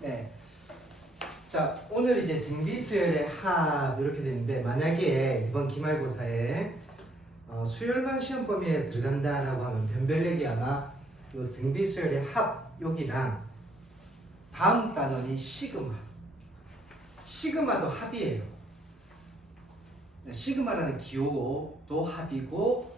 네. 자, 오늘 이제 등비수열의 합 이렇게 되는데 만약에 이번 기말고사에 수열만 시험 범위에 들어간다라고 하면 변별력이 아마 요 등비수열의 합 여기랑 다음 단원이 시그마. 시그마도 합이에요. 시그마라는 기호도 합이고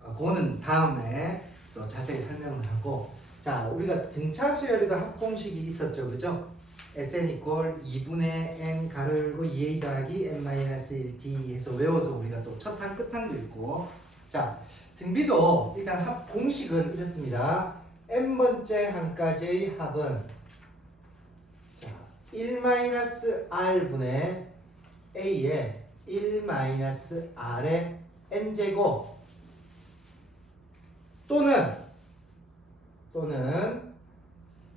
그거는 다음에 또 자세히 설명을 하고 자 우리가 등차 수열과 합 공식이 있었죠, 그죠? Sn 이퀄 2분의 n 가르고 2a 더하기 n-1d 해서 외워서 우리가 또 첫항 끝항도 있고 자 등비도 일단 합 공식은 이렇습니다. n번째 항까지의 합은 자 1-r분의 a에 1-r의 n제곱 또는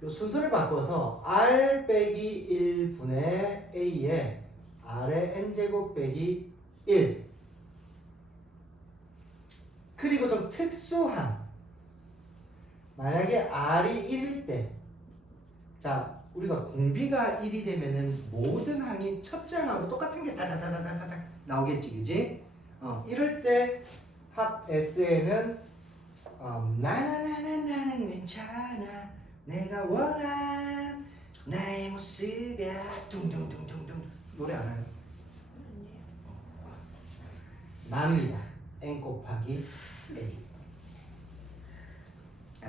요 순서를 바꿔서 r 빼기 1분의 a에 r의 n제곱 빼기 1 그리고 좀 특수한 만약에 r이 1일 때 자 우리가 공비가 1이 되면은 모든 항이 첫째 항하고 똑같은 게 다다다다다닥 나오겠지, 그지? 이럴 때 합 S에는 나는 괜찮아 내가 원한 나의 모습이야 둥둥둥둥둥 노래 알아요? 납니다. n 곱하기 a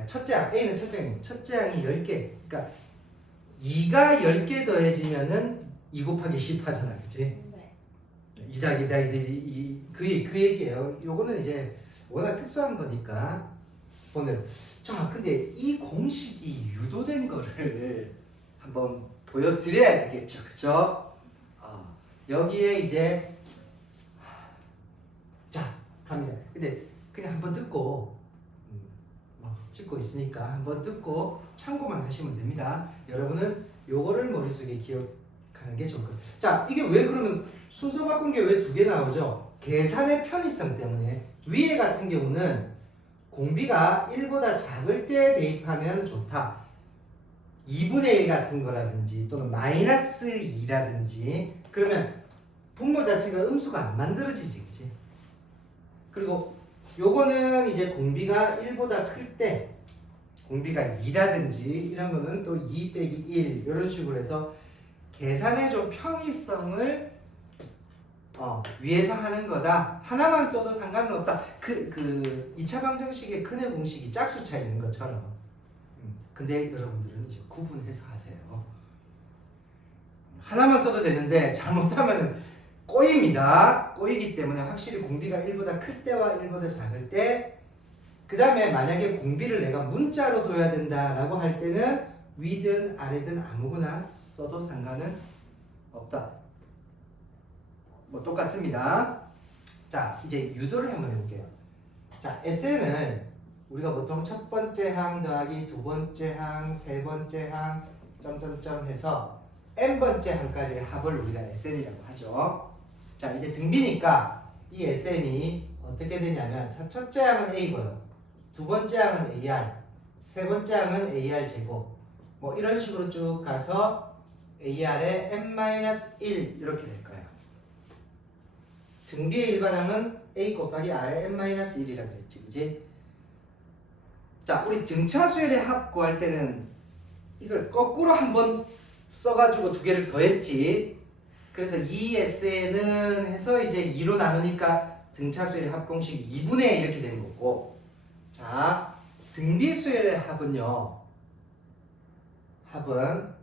첫째 항 a는 첫째 항이 10개 그러니까 2가 10개 더해지면은 2 곱하기 10 하잖아, 그치? 네. 2 더하기 2 그 얘기예요. 요거는 이제 워낙 특수한 거니까 오늘 자 근데 이 공식이 유도된 거를 한번 보여드려야 되겠죠, 그쵸? 여기에 이제 자 갑니다. 근데 그냥 한번 듣고 찍고 있으니까 한번 듣고 참고만 하시면 됩니다. 여러분은 요거를 머릿속에 기억하는 게 좋을 거예요. 자 이게 왜 그러면 순서 바꾼 게 왜 2개 나오죠? 계산의 편의성 때문에 위에 같은 경우는 공비가 1보다 작을 때 대입하면 좋다. 2분의 1 같은 거라든지 또는 마이너스 2라든지 그러면 분모 자체가 음수가 안 만들어지지, 그치? 그리고 요거는 이제 공비가 1보다 클 때 공비가 2라든지 이런 거는 또 2 빼기 1 이런 식으로 해서 계산의 좀 편의성을 위해서 하는 거다. 하나만 써도 상관은 없다. 그 2차 방정식의 근의 공식이 짝수차 있는 것처럼. 근데 여러분들은 이제 구분해서 하세요. 하나만 써도 되는데 잘못하면은 꼬입니다. 꼬이기 때문에 확실히 공비가 1보다 클 때와 1보다 작을 때 그 다음에 만약에 공비를 내가 문자로 둬야 된다라고 할 때는 위든 아래든 아무거나 써도 상관은 없다. 뭐 똑같습니다. 자 이제 유도를 한번 해볼게요. 자 SN을 우리가 보통 첫 번째 항 더하기 두 번째 항, 세 번째 항 점점점 해서 n번째 항까지의 합을 우리가 SN이라고 하죠. 자 이제 등비니까 이 SN이 어떻게 되냐면 첫째 항은 A고요. 두 번째 항은 AR, 세 번째 항은 AR 제곱 뭐 이런 식으로 쭉 가서 AR의 n-1 이렇게 될 거예요. 등비의 일반항은 A 곱하기 R의 n-1이라고 했지, 그지? 자, 우리 등차 수열의 합 구할 때는 이걸 거꾸로 한번 써가지고 두 개를 더했지. 그래서 2SN은 해서 이제 2로 나누니까 등차 수열의 합 공식이 2분의 1 이렇게 된 거고. 자, 등비 수열의 합은요. 합은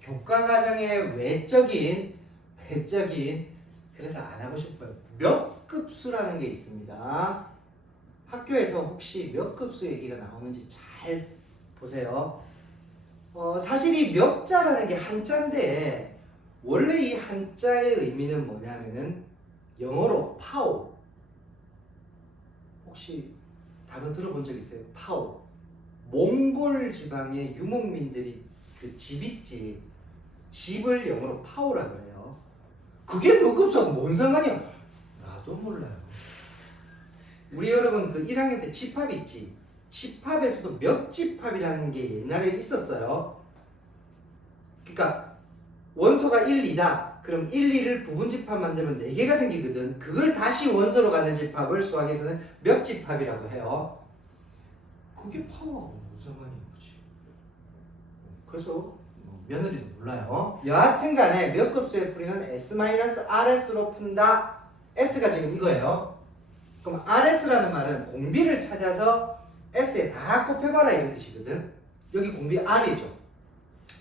교과 과정의 외적인 그래서 안 하고 싶어요. 몇 급수라는 게 있습니다. 학교에서 혹시 몇 급수 얘기가 나오는지 잘 보세요. 사실 이 몇 자라는 게 한자인데 원래 이 한자의 의미는 뭐냐면은 영어로 파워. 혹시 단어 들어본 적 있어요? 파워. 몽골 지방의 유목민들이 그 집 있지. 집을 영어로 파워라 그래요. 그게 몇 급수하고 뭔 상관이야? 나도 몰라요. 우리 여러분 그 1학년 때 집합 있지? 집합에서도 멱집합이라는 게 옛날에 있었어요. 그러니까 원소가 1, 2다. 그럼 1, 2를 부분집합 만들면 4개가 생기거든. 그걸 다시 원소로 가는 집합을 수학에서는 멱집합이라고 해요. 그게 파워하고 무슨 상관이야, 그치? 그래서 며느리도 몰라요. 여하튼 간에 몇 급수의 풀이는 S-RS로 푼다. S가 지금 이거예요. 그럼 RS라는 말은 공비를 찾아서 S에 다 곱해봐라 이런 뜻이거든. 여기 공비 R이죠.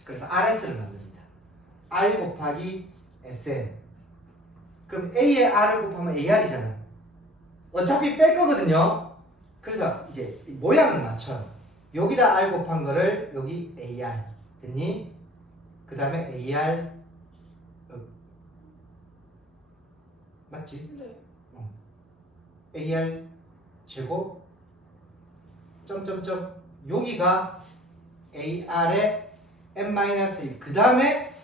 그래서 RS를 만듭니다. R 곱하기 SN. 그럼 A에 R을 곱하면 AR이잖아. 어차피 뺄 거거든요. 그래서 이제 모양을 맞춰요. 여기다 R 곱한 거를 여기 AR. 됐니? 그 다음에 AR 맞지? 네. AR 제곱 점점점 여기가 AR의 n-1 그 다음에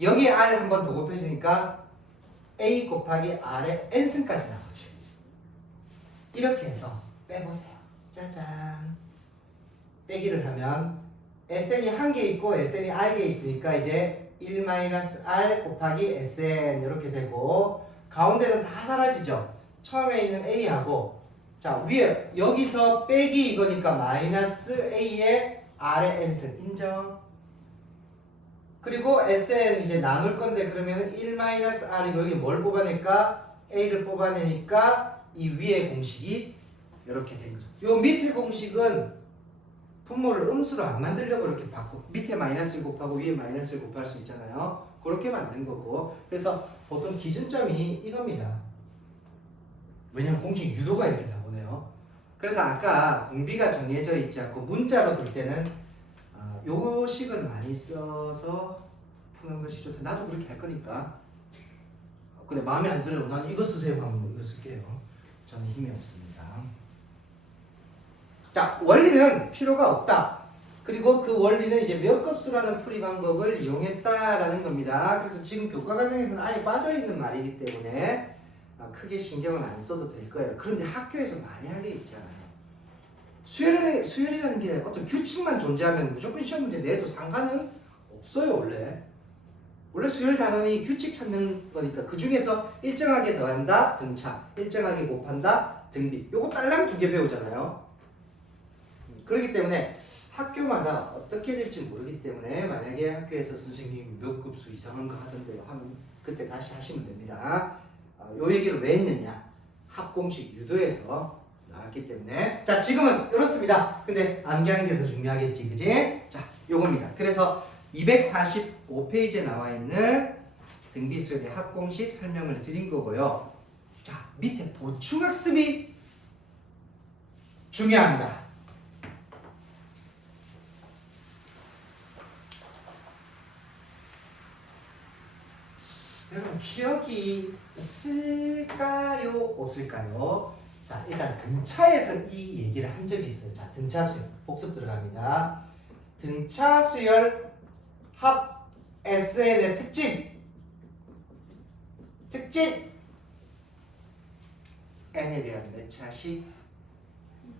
여기 R 한 번 더 곱해주니까 A 곱하기 R의 n승까지 나오지. 이렇게 해서 빼보세요. 짜잔. 빼기를 하면 SN이 한 개 있고 SN이 R개 있으니까 이제 1-R 곱하기 SN 이렇게 되고 가운데는 다 사라지죠. 처음에 있는 A하고 자 위에 여기서 빼기 이거니까 마이너스 A에 R의 n승 인정. 그리고 SN 이제 나눌 건데 그러면 1-R이고 여기 뭘 뽑아낼까? A를 뽑아내니까 이 위에 공식이 이렇게 된 거죠. 요 밑에 공식은 분모를 음수로 안 만들려고 이렇게 바꿔 밑에 마이너스를 곱하고 위에 마이너스를 곱할 수 있잖아요. 그렇게 만든 거고 그래서 보통 기준점이 이겁니다. 왜냐면 공식 유도가 이렇게 나오네요. 그래서 아까 공비가 정해져 있지 않고 문자로 둘 때는 요 식을 많이 써서 푸는 것이 좋다. 나도 그렇게 할 거니까. 근데 마음에 안 들어요. 난 이거 쓰세요 하면 이거 쓸게요. 저는 힘이 없습니다. 자, 원리는 필요가 없다. 그리고 그 원리는 이제 몇 급수라는 풀이 방법을 이용했다라는 겁니다. 그래서 지금 교과 과정에서는 아예 빠져있는 말이기 때문에 크게 신경을 안 써도 될 거예요. 그런데 학교에서 많이 하게 있잖아요. 수열이라는 게 어떤 규칙만 존재하면 무조건 시험 문제 내도 상관은 없어요. 원래 수열 단원이 규칙 찾는 거니까 그 중에서 일정하게 더한다 등차, 일정하게 곱한다 등비. 요거 딸랑 2개 배우잖아요. 그렇기 때문에 학교마다 어떻게 될지 모르기 때문에 만약에 학교에서 선생님 몇 급수 이상한 거 하던데요 하면 그때 다시 하시면 됩니다. 요 얘기를 왜 했느냐? 합공식 유도에서 나왔기 때문에. 자, 지금은 이렇습니다. 근데 암기하는 게 더 중요하겠지, 그지? 자, 요겁니다. 그래서 245페이지에 나와 있는 등비수열의 합공식 설명을 드린 거고요. 자, 밑에 보충학습이 중요합니다. 여러분 기억이 있을까요? 없을까요? 자, 일단 등차에서 이 얘기를 한 적이 있어요. 자, 등차 수열 복습 들어갑니다. 등차 수열 합 SN의 특징 n에 대한 몇 차식?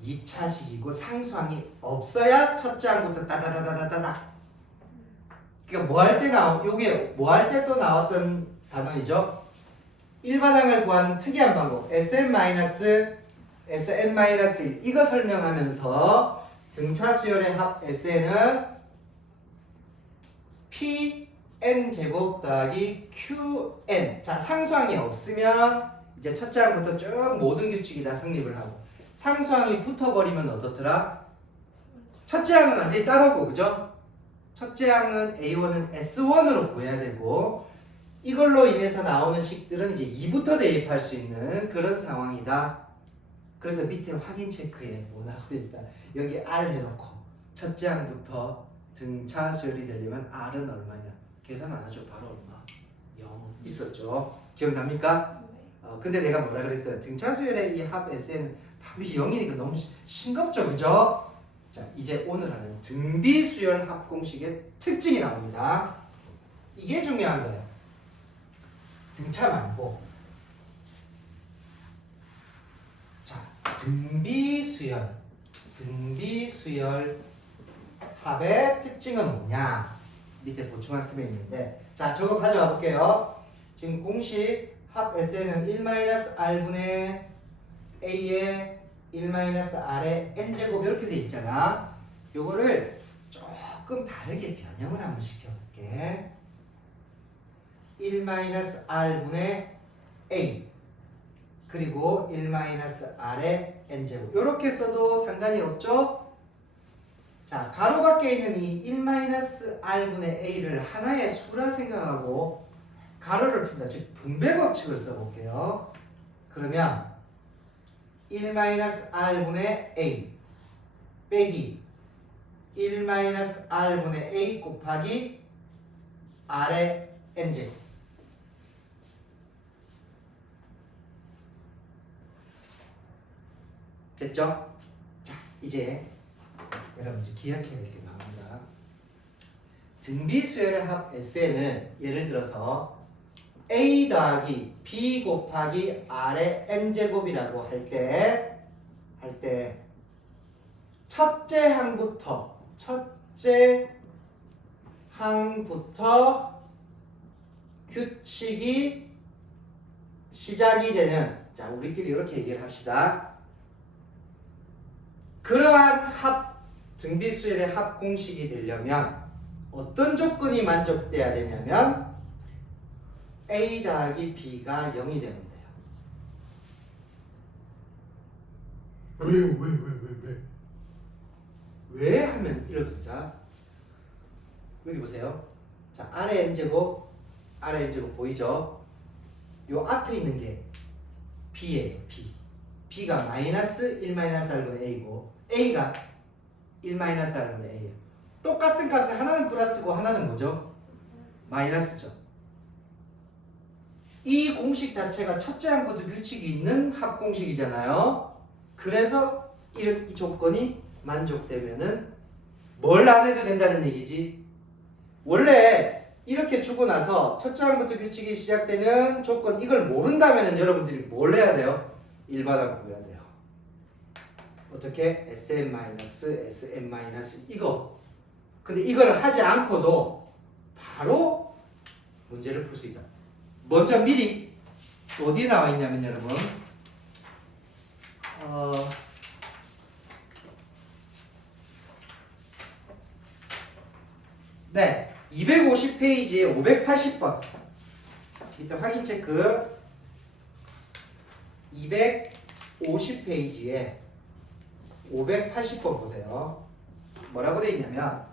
2차식이고 상수항이 없어야 첫째 항부터 따다다다다다. 그러니까 뭐 할 때 요게 뭐 할 때 또 나왔던 단원이죠. 일반항을 구하는 특이한 방법 SN-1 이거 설명하면서 등차 수열의 합 SN은 PN 제곱 더하기 QN. 자, 상수항이 없으면 이제 첫째 항부터 쭉 모든 규칙이 다 성립을 하고 상수항이 붙어버리면 어떻더라? 첫째 항은 완전히 따로고 그죠? 첫째 항은 A1은 S1으로 구해야 되고 이걸로 인해서 나오는 식들은 이제 2부터 대입할 수 있는 그런 상황이다. 그래서 밑에 확인 체크에 뭐 나오고 있다. 여기 R 해놓고 첫째 항부터 등차 수열이 되려면 R은 얼마냐? 계산 안 하죠. 바로 얼마? 0 있었죠. 기억납니까? 근데 내가 뭐라 그랬어요? 등차 수열의 이 합 SN 답이 0이니까 너무 싱겁죠. 그죠? 자, 이제 오늘 하는 등비 수열 합 공식의 특징이 나옵니다. 이게 중요한 거예요. 등차 말고 자, 등비 수열 등비수열 합의 특징은 뭐냐? 밑에 보충학습에 있는데, 자, 저거 가져와 볼게요. 지금 공식 합 SN은 1-R분의 A의 1-R의 N제곱 이렇게 돼 있잖아. 요거를 조금 다르게 변형을 한번 시켜볼게. 1-R분의 A 그리고 1-R의 N제곱 이렇게 써도 상관이 없죠? 자, 가로 밖에 있는 이 1-R분의 A를 하나의 수라 생각하고 가로를 푼다. 즉 분배 법칙을 써볼게요. 그러면 1-R분의 A 빼기 1-R분의 A 곱하기 R의 N제곱. 됐죠? 자, 이제 여러분 이제 기억해야 될 게 나옵니다. 등비수열의 합 SN은 예를 들어서 A 더하기 B 곱하기 R의 N제곱이라고 할 때 첫째 항부터 규칙이 시작이 되는, 자, 우리끼리 이렇게 얘기를 합시다. 그러한 등비수열의 합 공식이 되려면 어떤 조건이 만족돼야 되냐면 A 더하기 B가 0이 되면 돼요. 왜 하면 이렇습니다. 여기 보세요. 자, R의 N제곱 보이죠? 요 앞에 있는 게 B예요. B가 마이너스 1-R분의 A고 A가 1-R분의 A예요. 똑같은 값에 하나는 플러스고 하나는 뭐죠? 마이너스죠. 이 공식 자체가 첫째 항부터 규칙이 있는 합공식이잖아요. 그래서 이 조건이 만족되면은 뭘 안 해도 된다는 얘기지. 원래 이렇게 주고 나서 첫째 항부터 규칙이 시작되는 조건, 이걸 모른다면은 여러분들이 뭘 해야 돼요? 일반항 구해야 돼요. 어떻게? SM-, SM- 이거. 근데 이걸 하지 않고도 바로 문제를 풀 수 있다. 먼저 미리 어디에 나와 있냐면 여러분 네, 250페이지에 580번 이때 확인 체크. 250페이지에 580번 보세요. 뭐라고 돼 있냐면,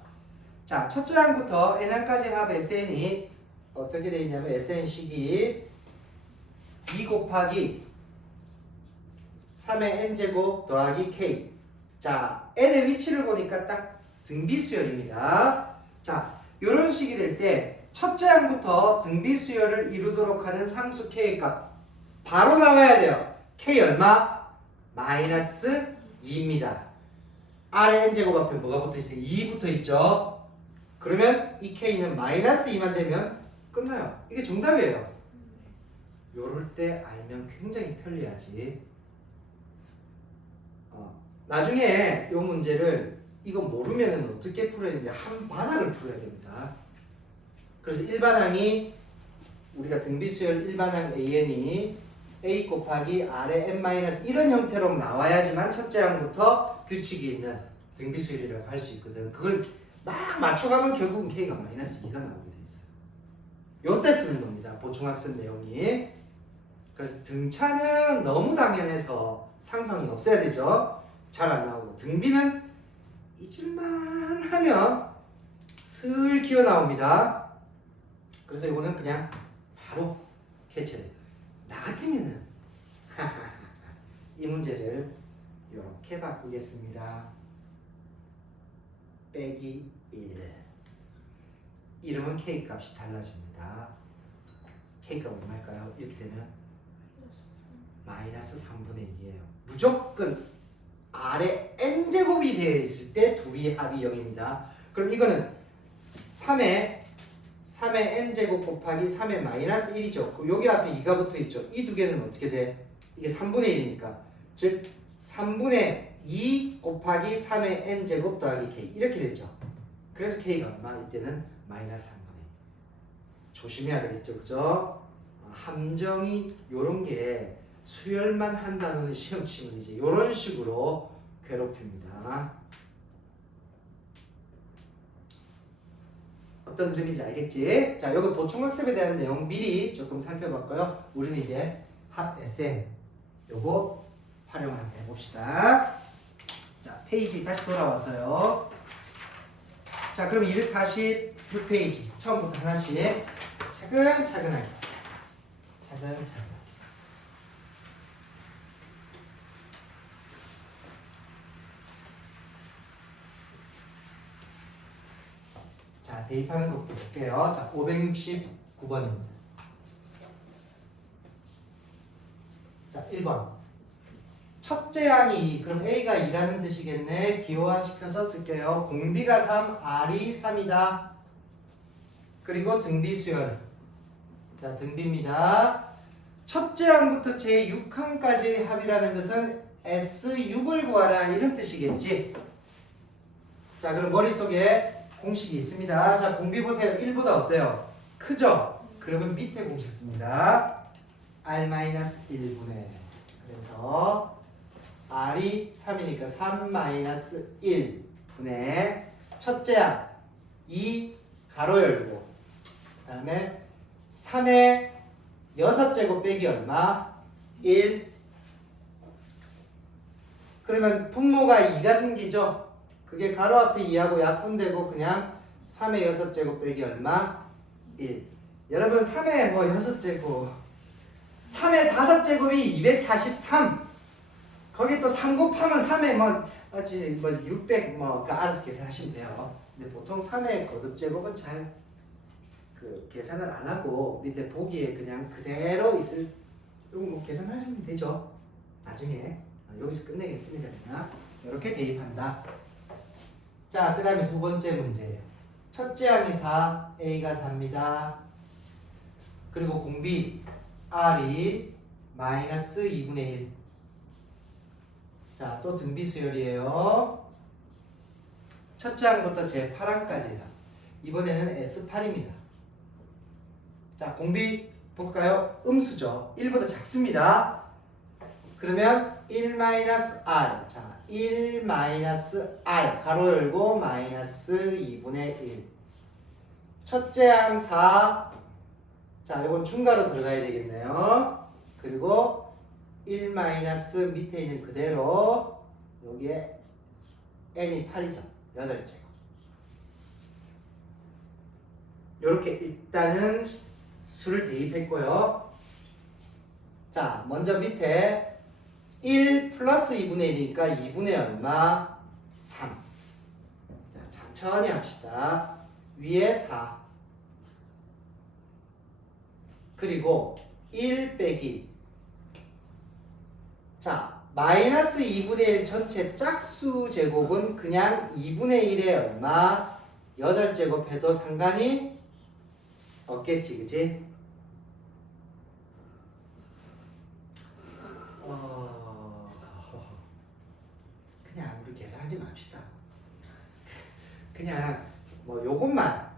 자, 첫째 항부터 n항까지 합 SN이 어떻게 돼 있냐면 SN식이 2 곱하기 3의 n제곱 더하기 k. 자, n의 위치를 보니까 딱 등비수열입니다. 자, 요런 식이 될 때 첫째 항부터 등비수열을 이루도록 하는 상수 k의 값 바로 나와야 돼요. k 얼마? 마이너스 2입니다. R의 n제곱 앞에 뭐가 붙어 있어요? 2 붙어 있죠? 그러면 이 k는 마이너스 2만 되면 끝나요. 이게 정답이에요. 요럴 때 알면 굉장히 편리하지. 나중에 요 문제를 이거 모르면은 어떻게 풀어야 되냐, 한 바닥을 풀어야 됩니다. 그래서 일반항이 우리가 등비수열 일반항 AN이 A 곱하기 R의 n- 이런 형태로 나와야지만 첫째 항부터 규칙이 있는 등비수열이라고 할 수 있거든. 그걸 막 맞춰가면 결국은 K가 마이너스 2가 나오게 돼 있어요. 요때 쓰는 겁니다. 보충학습 내용이. 그래서 등차는 너무 당연해서 상성이 없어야 되죠. 잘 안 나오고, 등비는 잊을만 하면 슬 기어 나옵니다. 그래서 이거는 그냥 바로 캐치돼요. 나 같으면은 이 문제를 이렇게 바꾸겠습니다. 빼기 1. 이러면 K 값이 달라집니다. K 값 얼마일까요? 이렇게 되면 마이너스 3분의 2예요. 무조건 R에 n제곱이 되어 있을 때 둘이 합이 0입니다. 그럼 이거는 3의 n제곱 곱하기 3의 마이너스 1이죠. 여기 앞에 2가 붙어 있죠. 이 두 개는 어떻게 돼? 이게 3분의 1이니까. 즉 3분의 2 곱하기 3의 n제곱 더하기 k 이렇게 되죠. 그래서 k가 얼마? 이때는 마이너스 3분의 1. 조심해야 되겠죠, 그죠? 함정이 요런 게 수열만 한다는 시험 치면 이제 요런 식으로 괴롭힙니다. 어떤 흐름인지 알겠지? 자, 여기 보충학습에 대한 내용 미리 조금 살펴볼까요? 우리는 이제 합 SN 요거 활용을 한번 해봅시다. 자, 페이지 다시 돌아와서요. 자, 그럼 246페이지 처음부터 하나씩 차근차근하게 차근차근. 자, 대입하는 것부터 볼게요. 자, 569번입니다. 자, 1번. 첫째 항이 그럼 A가 2라는 뜻이겠네. 기호화시켜서 쓸게요. 공비가 3, R이 3이다. 그리고 등비 수열. 자, 등비입니다. 첫째 항부터 제6항까지 합이라는 것은 S6을 구하라 이런 뜻이겠지. 자, 그럼 머릿속에 공식이 있습니다. 자, 공비 보세요. 1보다 어때요? 크죠? 그러면 밑에 공식 씁니다. R-1분의 그래서 R이 3이니까 3-1분의 첫째 항 2 가로 열고 그 다음에 3의 6제곱 빼기 얼마? 1. 그러면 분모가 2가 생기죠? 그게 가로 앞에 2하고 약분되고 그냥 3의 6제곱 빼기 얼마? 1. 여러분 3의 뭐 6제곱 3의 5제곱이 243. 거기 또 3 곱하면 3의 뭐 600 그 알아서 계산하시면 돼요. 근데 보통 3의 거듭제곱은 잘 계산을 안 하고 밑에 보기에 그냥 그대로 있을 이거 뭐 계산하시면 되죠. 나중에 여기서 끝내겠습니다. 그냥 이렇게 대입한다. 자, 그 다음에 두 번째 문제예요. 첫째 항이 4, A가 4입니다. 그리고 공비 R이 마이너스 2분의 1. 자, 또 등비 수열이에요. 첫째 항부터 제8항까지다. 이번에는 S8입니다. 자, 공비 볼까요? 음수죠. 1보다 작습니다. 그러면 1-R. 자, 1-R 가로 열고 마이너스 2분의 1. 첫째 항 4. 자, 이건 중괄호 들어가야 되겠네요. 그리고 1 마이너스 밑에 있는 그대로 여기에 n이 8이죠. 8제곱. 이렇게 일단은 수를 대입했고요. 자, 먼저 밑에 1 플러스 2분의 1이니까 2분의 얼마? 3. 자, 천천히 합시다. 위에 4. 그리고 1 빼기. 자, 마이너스 2분의 1 전체 짝수 제곱은 그냥 2분의 1에 얼마? 8제곱 해도 상관이 없겠지, 그치? 그냥 우리 계산하지 맙시다. 그냥 뭐 요것만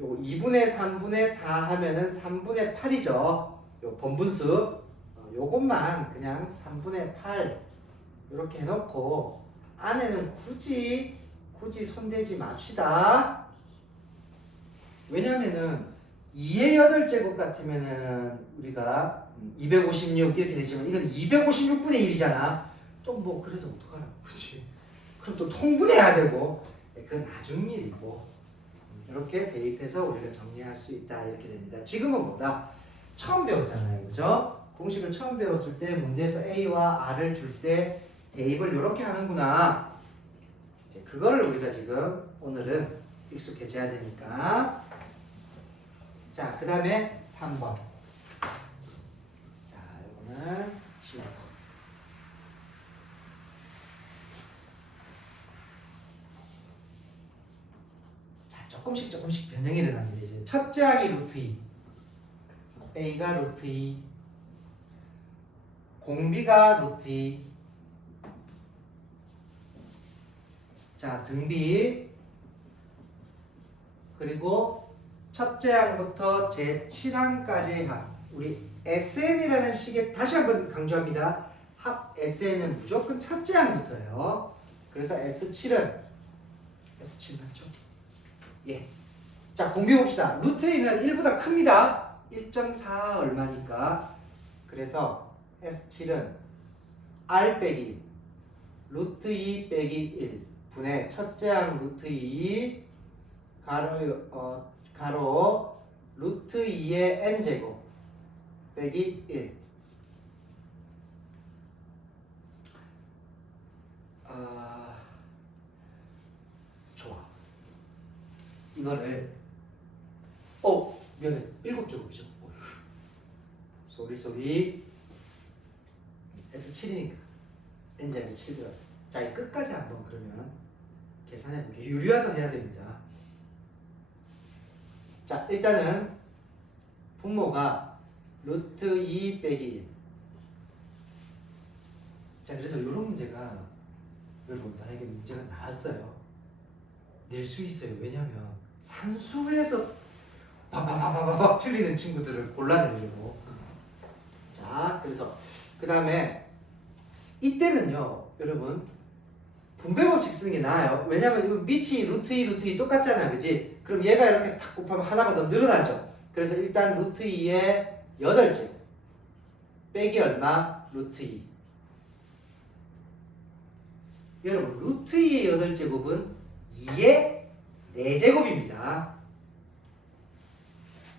요 2분의 3분의 4 하면은 3분의 8이죠. 요 번분수 요것만 그냥 3분의 8 이렇게 해놓고 안에는 굳이 손대지 맙시다. 왜냐면은 2의 8제곱 같으면은 우리가 256 이렇게 되지만 이건 256분의 1이잖아. 또 뭐 그래서 어떡하라고, 그치? 그럼 또 통분해야 되고 그건 나중 일이고 이렇게 대입해서 우리가 정리할 수 있다 이렇게 됩니다. 지금은 뭐다? 처음 배웠잖아요, 그죠? 공식을 처음 배웠을 때 문제에서 A와 R을 줄 때 대입을 이렇게 하는구나. 이제 그걸 우리가 지금 오늘은 익숙해져야 되니까. 자, 그 다음에 3번. 자, 이거는 지워서. 자, 조금씩 변형이 일어납니다. 이제 첫째 항이 루트 2. A가 루트 2. 공비가 루트 2. 자, 등비. 그리고 첫째 항부터 제 7항까지의 합. 우리 SN이라는 식에 다시 한번 강조합니다. 합 SN은 무조건 첫째 항부터예요. 그래서 S7은 맞죠? 예. 자, 공비 봅시다. 루트 2는 1보다 큽니다. 1.4 얼마니까. 그래서 S7은 R 빼기 루트 2 빼기 1 분의 첫째 항 루트 2 가로 루트 2의 n제곱 빼기 1. 좋아. 이거를 미안해. 7제곱이죠. 소리 S7이니까 n자리 7 들어갔어. 자, 이 끝까지 한번 그러면 계산해볼게요. 유리화도 해야 됩니다. 자, 일단은 분모가 루트 2 빼기 1. 자, 그래서 이런 문제가 여러분 만약에 문제가 나왔어요. 낼 수 있어요. 왜냐면 산수에서 바바바바바 틀리는 친구들을 골라내려고. 자, 그래서 그 다음에 이때는요, 여러분 분배 법칙 쓰는 게 나아요. 왜냐면 밑이 루트 2, 루트 2 똑같잖아, 그지? 그럼 얘가 이렇게 탁 곱하면 하나가 더 늘어나죠. 그래서 일단 루트 2의 8제곱 빼기 얼마? 루트 2. 여러분 루트 2의 8제곱은 2의 4제곱입니다.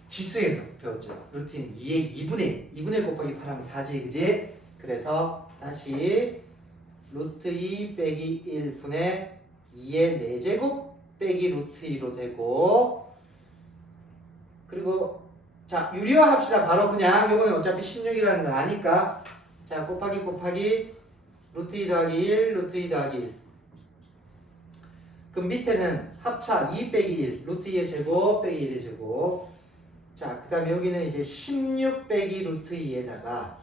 지수에서 배웠죠. 루트는 2의 2분의 1 곱하기 8하면 4지, 그지? 그래서 다시 루트 2 빼기 1분의 2의 4제곱 빼기 루트 2로 되고, 그리고 자, 유리화 합시다. 바로 그냥 요거는 어차피 16이라는 거 아니까, 자, 곱하기 루트 2 더하기 1 루트 2 더하기 1. 그럼 밑에는 합차 2 빼기 1 루트 2의 제곱 빼기 1의 제곱. 자, 그 다음에 여기는 이제 16 빼기 루트 2에다가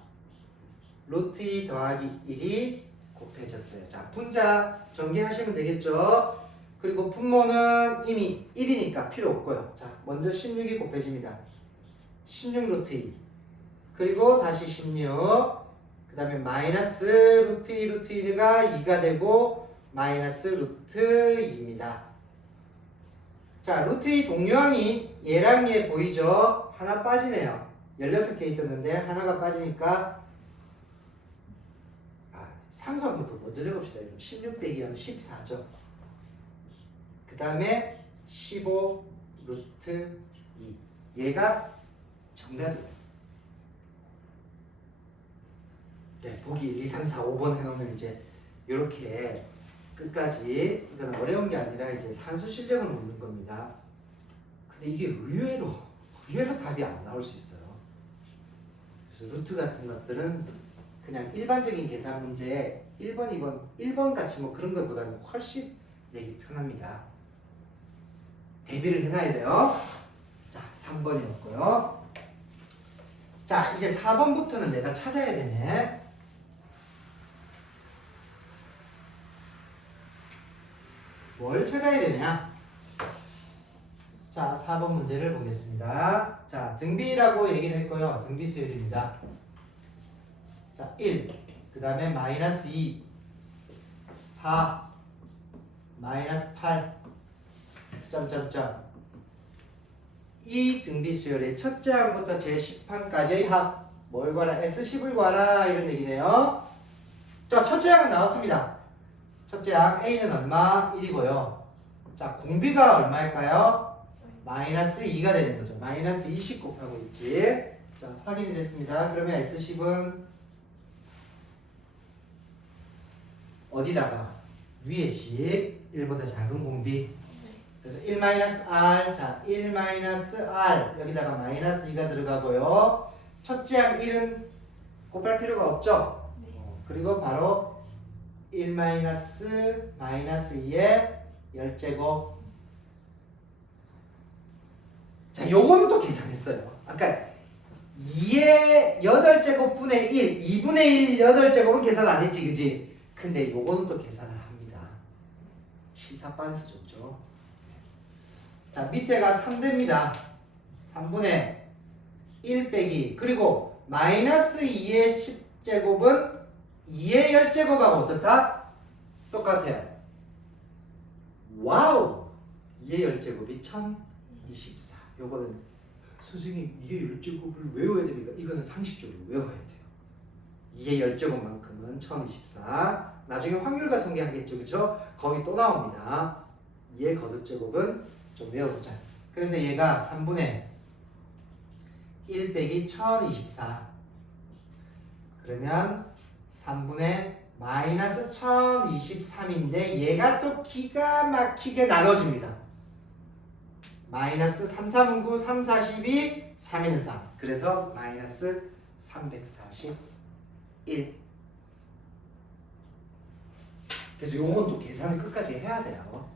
루트 2 더하기 1이 곱해졌어요. 자, 분자 전개하시면 되겠죠. 그리고 분모는 이미 1이니까 필요 없고요. 자, 먼저 16이 곱해집니다. 16 루트 2. 그리고 다시 16. 그 다음에 마이너스 루트 2 루트 2가 2가 되고 마이너스 루트 2입니다. 자, 루트 2 동요항이 얘랑 얘 보이죠? 하나 빠지네요. 16개 있었는데 하나가 빠지니까 상수항부터 먼저 적읍시다. 16 빼기 0은 14죠. 그 다음에 15 루트 2. 얘가 정답이에요. 네, 보기 1, 2, 3, 4, 5번 해놓으면 이제 이렇게 끝까지, 이건 어려운 게 아니라 이제 산수 실력을 묻는 겁니다. 근데 이게 의외로 답이 안 나올 수 있어요. 그래서 루트 같은 것들은 그냥 일반적인 계산 문제에 1번, 2번, 1번 같이 뭐 그런 것보다는 훨씬 내기 편합니다. 대비를 해놔야 돼요. 자, 3번이었고요. 자, 이제 4번부터는 내가 찾아야 되네. 뭘 찾아야 되냐? 자, 4번 문제를 보겠습니다. 자, 등비라고 얘기를 했고요. 등비 수열입니다. 자, 1, 그 다음에 마이너스 2, 4, 마이너스 8, 점점점. 이 등비 수열의 첫째 항부터 제 10항까지의 합. 뭘 구하라? S10을 구하라. 이런 얘기네요. 자, 첫째 항은 나왔습니다. 첫째 항 A는 얼마? 1이고요. 자, 공비가 얼마일까요? 마이너스 2가 되는 거죠. 마이너스 20 곱하고 있지. 자, 확인이 됐습니다. 그러면 S10은 어디다가? 위에 식 1보다 작은 공비. 그래서 1-R, 자, 1-R 여기다가 마이너스 2가 들어가고요. 첫째 항 1은 곱할 필요가 없죠? 네. 그리고 바로 1-2의 10제곱. 자, 요거는 또 계산했어요. 아까 2의 8제곱분의 1, 2분의 1 8제곱은 계산 안 했지, 그지? 근데 요거는 또 계산을 합니다. 24 빤스 줬죠. 자, 밑에가 3대입니다. 3분의 1 빼기 그리고 마이너스 2의 10제곱은 2의 10제곱하고 어떻다? 똑같아요. 와우! 2의 10제곱이 1024. 요거는 선생님 2의 10제곱을 외워야 됩니까? 이거는 상식적으로 외워야 돼요. 2의 10제곱만큼은 1024. 나중에 확률 같은 게 하겠죠. 그쵸? 거기 또 나옵니다. 2의 거듭제곱은 좀 외워보자. 그래서 얘가 3분의 1 빼기 1024. 그러면 3분의 마이너스 1023인데 얘가 또 기가 막히게 나눠집니다. 마이너스 3, 3, 9, 3, 42, 3, 1, 3. 그래서 마이너스 341. 그래서 요건 또 계산을 끝까지 해야 돼요.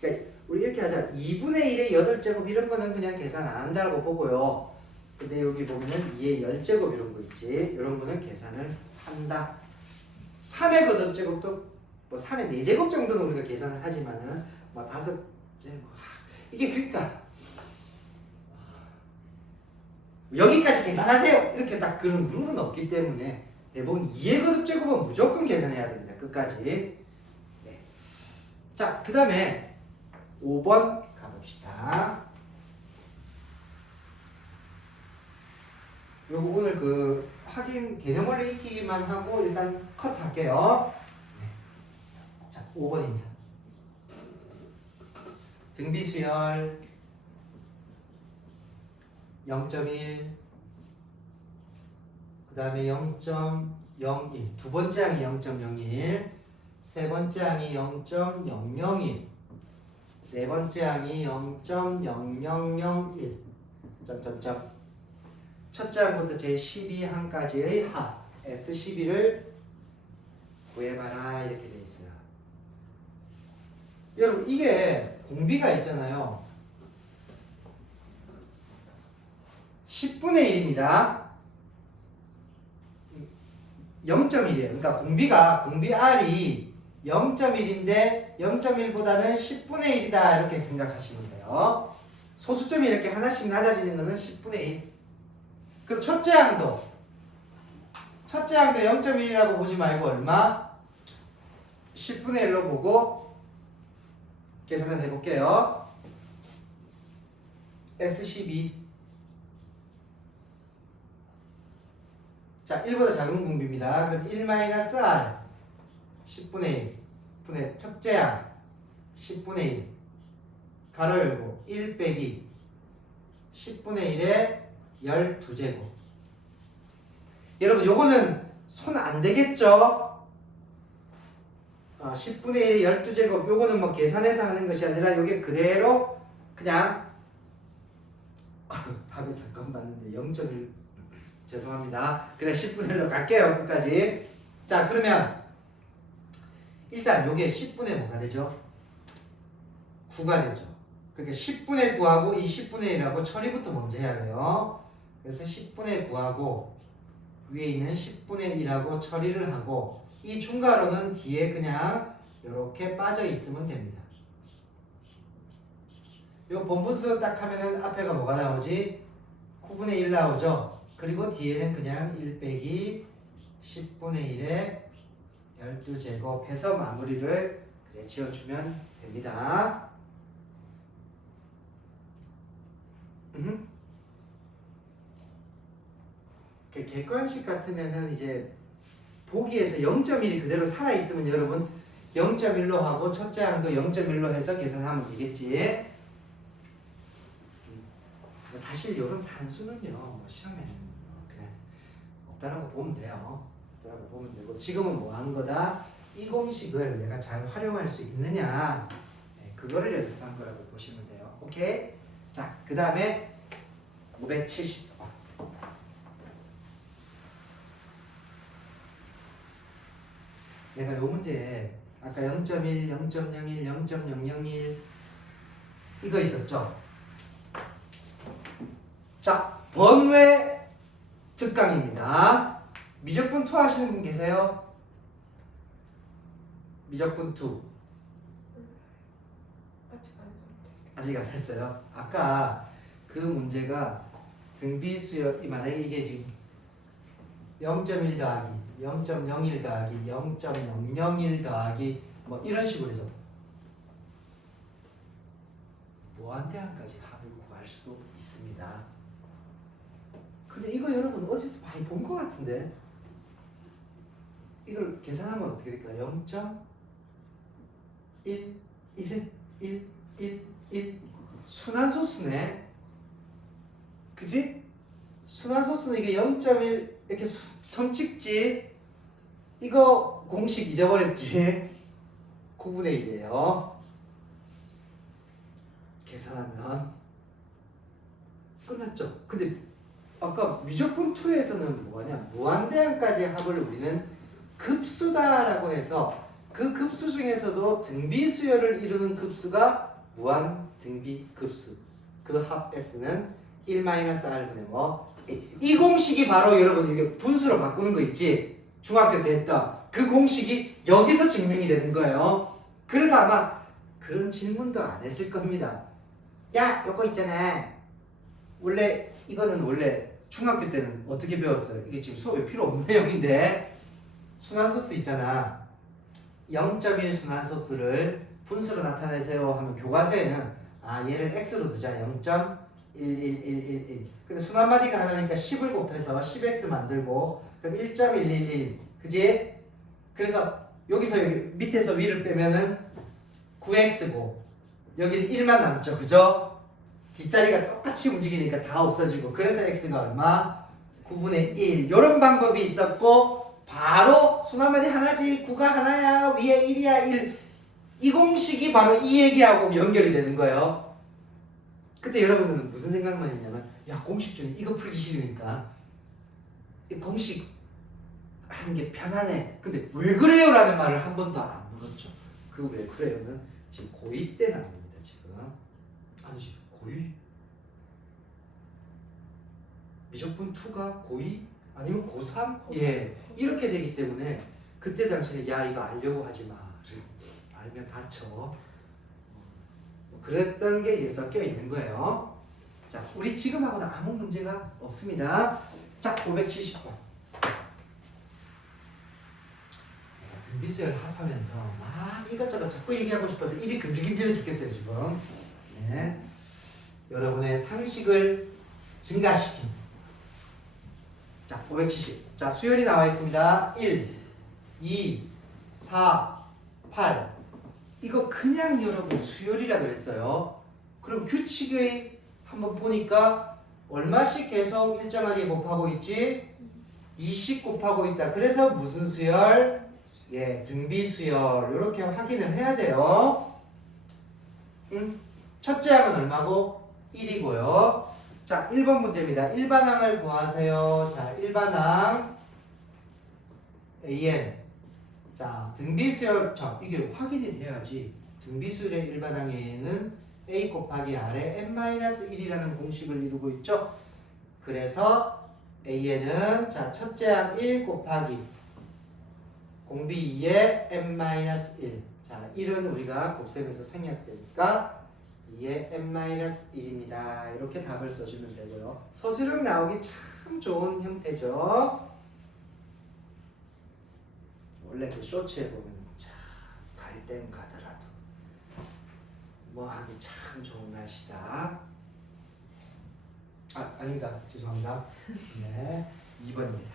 그러니까 우리 이렇게 하자. 2분의 1의 8제곱 이런 거는 그냥 계산 안 한다고 보고요. 근데 여기 보면은 2의 10제곱 이런 거 있지. 이런 거는 계산을 한다. 3의 거듭제곱도 뭐 3의 4제곱 정도는 우리가 계산을 하지만은 뭐 5제곱 이게 그러니까 여기까지 계산하세요 이렇게 딱 그런 룰은 없기 때문에 대부분 2의 거듭제곱은 무조건 계산해야 됩니다. 끝까지. 네. 자, 그 다음에 5번 가봅시다. 요거 오늘 그 확인 개념원리 익히기만 하고 일단 컷할게요. 네. 자, 5번입니다. 등비수열 0.1 그 다음에 0.01 두 번째 항이 0.01 세 번째 항이 0.001 네 번째 항이 0.0001 점점점 첫째 항부터 제12항까지의 합 S12를 구해봐라 이렇게 돼 있어요. 여러분 이게 공비가 있잖아요. 10분의 1입니다. 0.1이에요. 그러니까 공비 R이 0.1인데 0.1보다는 10분의 1이다 이렇게 생각하시면 돼요. 소수점이 이렇게 하나씩 낮아지는 거는 10분의 1. 그럼 첫째 항도 0.1이라고 보지 말고 얼마? 10분의 1로 보고 계산을 해볼게요. S12 자, 1보다 작은 공비입니다. 그럼 1-R 10분의 1 분의 첫째 항 10분의 1 가로 열고 1 빼기 10분의 1에 12제곱. 여러분 요거는 손 안 되겠죠? 10분의 1에 12제곱 요거는 뭐 계산해서 하는 것이 아니라 요게 그대로 그냥 답이 잠깐 봤는데 0.1 죄송합니다. 그냥 10분의 1로 갈게요. 끝까지. 자, 그러면 일단 요게 10분의 뭐가 되죠? 9가 되죠. 그러니까 10분의 9하고 이 10분의 1하고 처리부터 먼저 해야 돼요. 그래서 10분의 9하고 위에 있는 10분의 1하고 처리를 하고 이 중괄호는 뒤에 그냥 이렇게 빠져 있으면 됩니다. 요 본분수 딱 하면은 앞에가 뭐가 나오지? 9분의 1 나오죠? 그리고 뒤에는 그냥 1 빼기 10분의 1에 12제곱 해서 마무리를 그래 지어주면 됩니다. 객관식 같으면은 이제 보기에서 0.1이 그대로 살아있으면 여러분 0.1로 하고 첫째 항도 0.1로 해서 계산하면 되겠지. 사실 이런 산수는요 뭐 시험에는 그냥 없다라고 보면 돼요. 없다라고 보면 되고 지금은 뭐 한 거다? 이 공식을 내가 잘 활용할 수 있느냐 그거를 연습한 거라고 보시면 돼요. 오케이? 자, 그 다음에 570번 내가 요 문제 아까 0.1, 0.01, 0.001 이거 있었죠? 자, 번외 특강입니다. 미적분 2 하시는 분 계세요? 미적분 2 아직 안 했어요. 아까 그 문제가 등비수열 만약에 이게 지금 0.1 더하기 0.01 더하기 0.001 더하기 뭐 이런 식으로 해서 무한대항까지 합을 구할 수도 있습니다. 근데 이거 여러분 어디서 많이 본 것 같은데 이걸 계산하면 어떻게 될까요? 0.1 1 1 1 1 순환소수네. 그지? 순환소수는 이게 0.1 이렇게 선 찍지. 이거 공식 잊어버렸지. 9분의 1이에요. 계산하면 끝났죠. 근데 아까 미적분 2에서는 뭐냐? 무한대항까지 합을 우리는 급수다라고 해서 그 급수 중에서도 등비수열을 이루는 급수가 무한 등비 급수. 그 합 S는 1-R분의 뭐. 이 공식이 바로 여러분 이게 분수로 바꾸는 거 있지? 중학교 때 했던 그 공식이 여기서 증명이 되는 거예요. 그래서 아마 그런 질문도 안 했을 겁니다. 야, 요거 있잖아. 원래 이거는 원래 중학교 때는 어떻게 배웠어요? 이게 지금 수업에 필요 없는 내용인데 순환소수 있잖아. 0.1 순환소수를 분수로 나타내세요 하면 교과서에는 얘를 x로 두자. 0.11111. 근데 순환마디가 하나니까 10을 곱해서 10x 만들고 그럼 1.111 그지? 그래서 여기서 여기 밑에서 위를 빼면은 9x고 여기는 1만 남죠. 그죠? 뒷자리가 똑같이 움직이니까 다 없어지고 그래서 x가 얼마? 9분의 1. 이런 방법이 있었고 바로 순환마디 하나지 9가 하나야 위에 1이야 1. 이 공식이 바로 이 얘기하고 연결이 되는 거예요. 그때 여러분들은 무슨 생각만 했냐면 야 공식 중에 이거 풀기 싫으니까 이 공식 하는 게 편하네. 근데 왜 그래요? 라는 말을 한 번도 안 물었죠. 그 왜 그래요는 지금 고2 때 나옵니다. 지금 아니지 고2 미적분 2가 고2 아니면 고3? 예 이렇게 되기 때문에 그때 당시에 야 이거 알려고 하지 마. 알면 다쳐. 그랬던 게 섞여 있는 거예요. 자, 우리 지금 하고는 아무 문제가 없습니다. 자, 570번. 등비수열 합하면서 막 이것저것 자꾸 얘기하고 싶어서 입이 근질근질해 죽겠어요 지금. 네. 여러분의 상식을 증가시킨. 자, 570. 자, 수열이 나와 있습니다. 1, 2, 4, 8. 이거 그냥 여러분 수열이라 그랬어요. 그럼 규칙의 한번 보니까 얼마씩 계속 일정하게 곱하고 있지? 20 곱하고 있다. 그래서 무슨 수열? 예, 등비수열. 이렇게 확인을 해야 돼요. 첫째 항은 얼마고? 1이고요. 자, 1번 문제입니다. 일반항을 구하세요. 자, 일반항 AN. 자, 등비수열, 자, 이게 확인이 돼야지. 등비수열의 일반항에는 A 곱하기 R의 n-1이라는 공식을 이루고 있죠. 그래서 A에는 자, 첫째 항 1 곱하기 공비 2의 n-1. 자, 1은 우리가 곱셈에서 생략되니까 2의 n-1입니다. 이렇게 답을 써주면 되고요. 서술형 나오기 참 좋은 형태죠. 원래 그 쇼츠에 보면 갈 땐 가더라도 뭐 하기 참 좋은 날씨다. 아닙니다. 죄송합니다. 네, 2번입니다.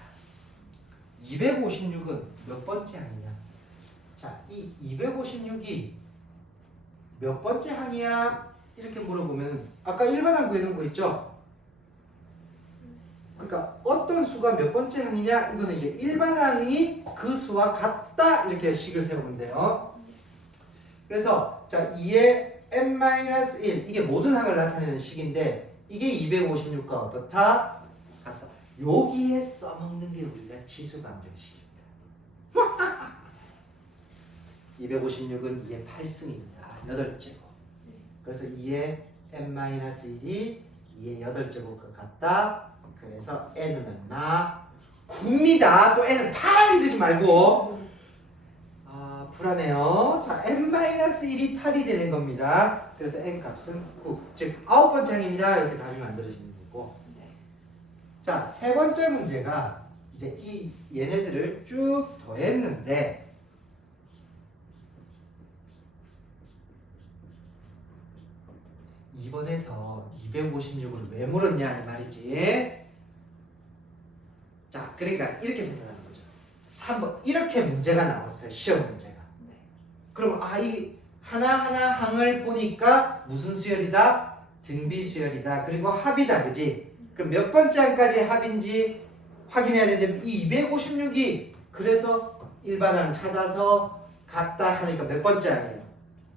256은 몇 번째 항이냐? 자, 이 256이 몇 번째 항이야? 이렇게 물어보면 아까 일반항 구해놓은 거 있죠? 그러니까 어떤 수가 몇 번째 항이냐? 이거는 이제 일반항이 그 수와 같다 이렇게 식을 세우면 돼요. 그래서 자 2의 n-1 이게 모든 항을 나타내는 식인데 이게 256과 어떻다? 같다. 여기에 써먹는 게 우리가 지수감정식입니다. 256은 2의 8승입니다. 8제곱. 그래서 2의 n-1이 2의 8제곱과 같다. 그래서 n은 얼마? 9입니다. 또 n은 8 이러지 말고 불안해요. 자, n-1이 8이 되는 겁니다. 그래서 n 값은 9. 즉 9번째 항입니다. 이렇게 답이 만들어지는 거고. 자, 세 번째 문제가 이제 이 얘네들을 쭉 더했는데 이번에서 256을 왜 물었냐 이 말이지. 자, 그러니까 이렇게 생각하는 거죠. 3번 이렇게 문제가 나왔어요. 시험 문제가. 그럼 이 하나하나 항을 보니까 무슨 수열이다? 등비 수열이다. 그리고 합이다. 그지? 그럼 몇 번째 항까지 합인지 확인해야 되는데 이 256이 그래서 일반항 찾아서 같다 하니까 몇 번째 항이에요?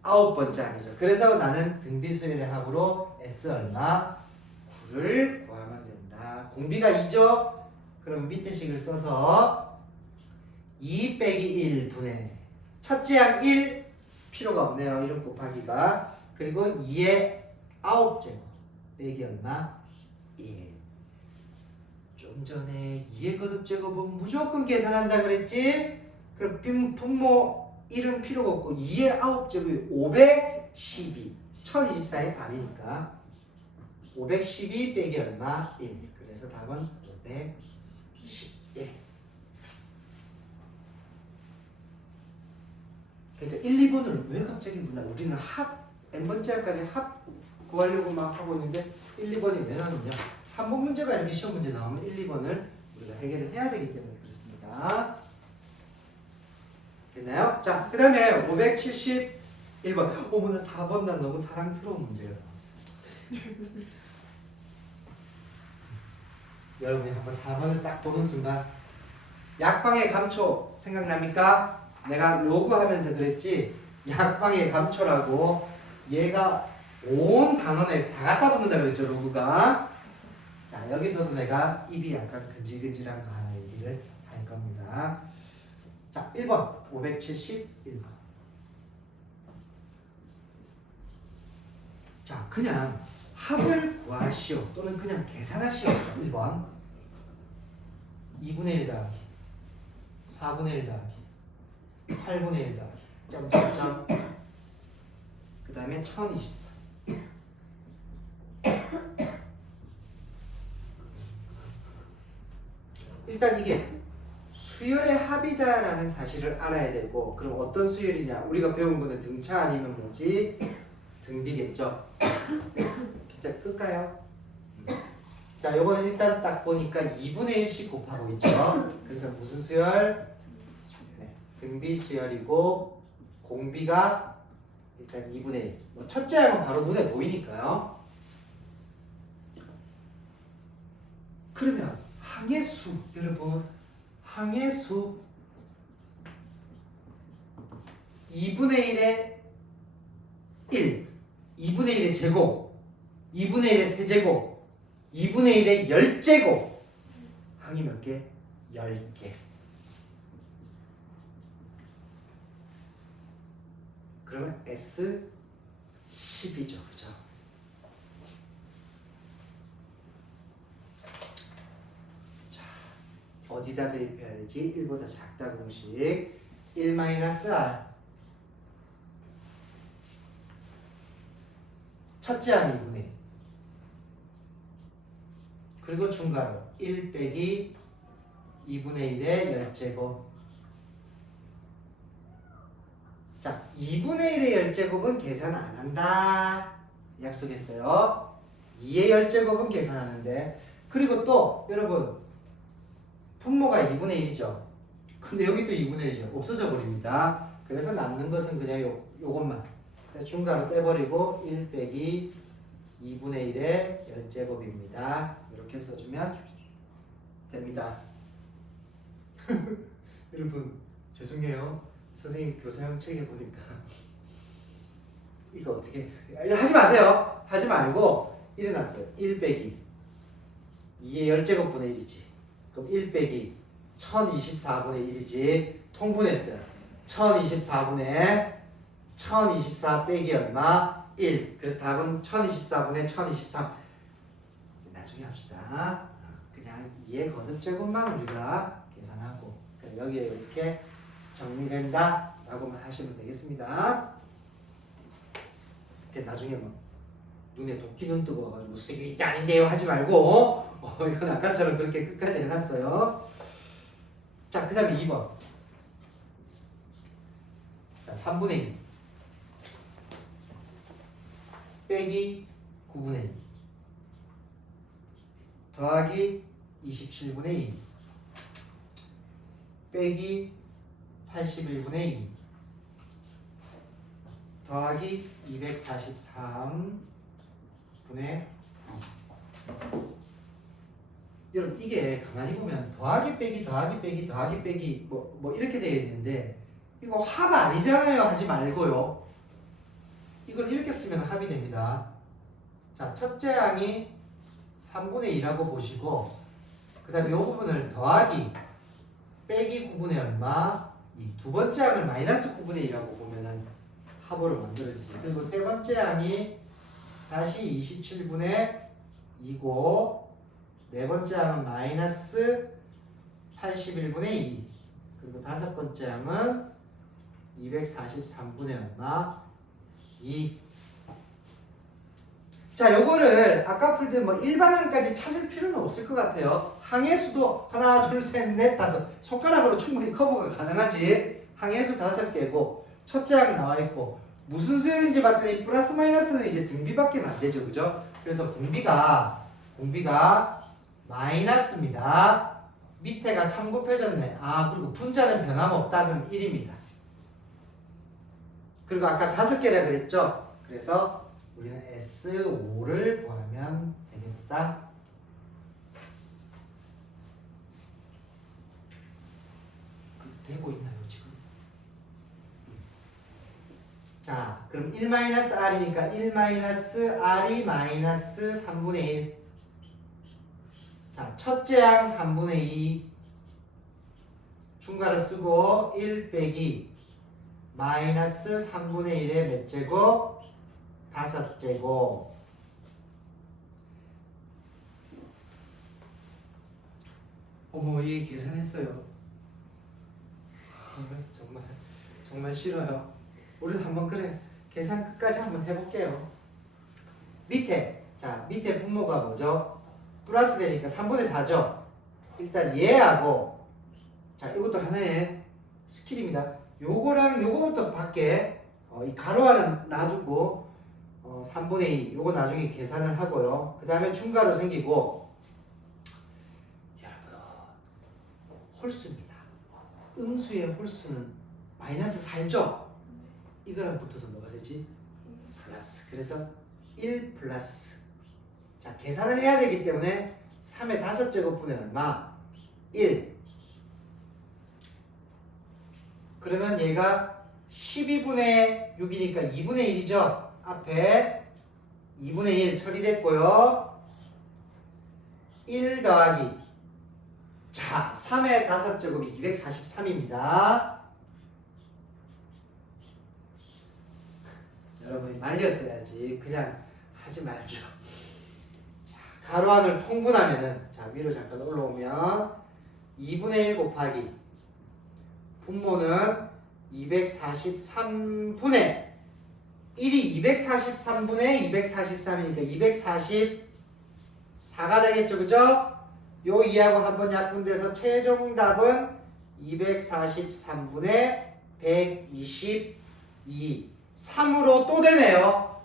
9번째 항이죠. 그래서 나는 등비 수열의 합으로 S 얼마? 9를 구하면 된다. 공비가 2죠? 그럼 밑에 식을 써서 2 빼기 1분의 첫째 항 1 필요가 없네요. 이름 곱하기가. 그리고 2의 9제곱 빼기 얼마? 1. 좀 전에 2의 거듭제곱은 무조건 계산한다 그랬지? 그럼 분모 1은 필요가 없고 2의 9제곱이 512 1024의 반이니까 512 빼기 얼마? 1. 그래서 답은 511. 그러니까 1, 2번을 왜 갑자기 몰라? 우리는 합 n번째 항까지 합 구하려고 막 하고 있는데 1, 2번이 왜 나오냐? 3번 문제가 이렇게 시험 문제 나오면 1, 2번을 우리가 해결을 해야 되기 때문에 그렇습니다. 됐나요? 자, 그 다음에 571번. 어머나 4번 난 너무 사랑스러운 문제가 나왔어요. 여러분이 한번 4번을 딱 보는 순간 약방의 감초 생각납니까? 내가 로그 하면서 그랬지? 약방의 감초라고 얘가 온 단원에 다 갖다 붙는다 그랬죠, 로그가. 자, 여기서도 내가 입이 약간 근질근질한 거 하나 얘기를 할 겁니다. 자, 1번 571번. 자, 그냥 합을 구하시오 또는 그냥 계산하시오. 1번 2분의 1 더하기 4분의 1 더하기 8분의 1 더하기 점점점 그 다음에 1024. 일단 이게 수열의 합이다라는 사실을 알아야 되고, 그럼 어떤 수열이냐? 우리가 배운 거는 등차 아니면 뭐지? 등비겠죠? 진짜 끌까요? 자, 요거는 일단 딱 보니까 2분의 1씩 곱하고 있죠? 그래서 무슨 수열? 네, 등비 수열이고 공비가 일단 2분의 1. 뭐 첫째 항은 바로 눈에 보이니까요. 그러면 항의 수, 여러분 항의 수 2분의 1의 1, 2분의 1의 제곱, 2분의 1의 세제곱, 2분의 1의 10제곱. 항이 몇 개? 10개. 그러면 S 10이죠. 그죠? 자, 어디다 대입해야 되지? 1보다 작다 공식. 1-R. 첫째 항 2분의 1. 그리고 중괄호 1 빼기 2분의 1의 10제곱. 자, 2분의 1의 10제곱은 계산 안 한다. 약속했어요. 2의 10제곱은 계산하는데. 그리고 또 여러분 분모가 2분의 1이죠. 근데 여기 또 2분의 1이죠. 없어져 버립니다. 그래서 남는 것은 그냥 요것만. 중괄호 떼버리고 1 빼기 2분의 1의 10제곱입니다. 이렇게 써주면 됩니다. 여러분 죄송해요. 선생님 교사형 책에 보니까 이거 어떻게 하지 마세요. 하지 말고 일어났어요. 1 빼기 2의 10제곱분의 1이지. 그럼 1 빼기 1024분의 1이지. 통분했어요. 1024분의 1024 빼기 얼마? 1. 그래서 답은 1024분의 1023. 나중에 합시다. 그냥 2의 거듭제곱만 우리가 계산하고 여기에 이렇게 정리된다. 라고만 하시면 되겠습니다. 나중에 뭐 눈에 도끼 눈 뜨고 와가지고 선생님 이게 아닌데요 하지 말고 이건 아까처럼 그렇게 끝까지 해놨어요. 자, 그 다음에 2번. 자, 3분의 2 빼기 9분의 2 더하기 27분의 2 빼기 81분의 2 더하기 243분의 2. 여러분 이게 가만히 보면 더하기 빼기 더하기 빼기 더하기 빼기 뭐 이렇게 되어 있는데 이거 합 아니잖아요 하지 말고요. 이걸 이렇게 쓰면 합이 됩니다. 자, 첫째 항이 3분의 2라고 보시고 그 다음에 이 부분을 더하기 빼기 9분의 얼마 이 두 번째 항을 마이너스 9분의 2라고 보면은 합으로 만들어지죠. 그리고 세 번째 항이 다시 27분의 2고 네 번째 항은 마이너스 81분의 2 그리고 다섯 번째 항은 243분의 얼마 2. 자, 요거를 아까 풀듯 뭐 일반항까지 찾을 필요는 없을 것 같아요. 항의 수도 하나, 둘, 셋, 넷, 다섯 손가락으로 충분히 커버가 가능하지. 항의 수 5개고 첫째 항 나와 있고 무슨 수였는지 봤더니 플러스 마이너스는 이제 등비밖에 안 되죠, 그죠? 그래서 공비가 마이너스입니다. 밑에가 3 곱해졌네. 아, 그리고 분자는 변함없다. 그럼 1입니다. 그리고 아까 5개라 그랬죠? 그래서 우리는 S5를 구하면 되겠다. 되고 있나요, 지금? 자, 그럼 1-R이니까 1-R이 마이너스 3분의 1. 자, 첫째 항 3분의 2. 중괄호 쓰고 1 빼기 마이너스 3분의 1의 몇 제곱? 5제곱. 어머, 얘 계산했어요. 정말 싫어요. 우리는 한번 그래 계산 끝까지 한번 해볼게요. 밑에 분모가 뭐죠? 플러스 되니까 3분의 4죠. 일단 얘하고 자, 이것도 하나의 스킬입니다. 요거랑 요거부터 밖에 이 가로하는 놔두고 3분의 2 요거 나중에 계산을 하고요. 그 다음에 중괄호 생기고 여러분 홀수입니다. 음수의 홀수는 마이너스 4죠? 이거랑 붙어서 뭐가 되지? 플러스. 그래서 1 플러스. 자, 계산을 해야 되기 때문에 3의 5제곱분의 얼마? 1. 그러면 얘가 12분의 6이니까 2분의 1이죠? 앞에 2분의 1 처리됐고요. 1 더하기 자, 3의 5제곱이 243입니다. 여러분이 말렸어야지. 그냥 하지 말죠. 자, 가로 안을 통분하면은 자, 위로 잠깐 올라오면 2분의 1 곱하기 분모는 243분의 1이 243분의 243이니까 244가 되겠죠, 그죠? 요 2하고 한번 약분돼서 최종 답은 243분의 122. 3으로 또 되네요.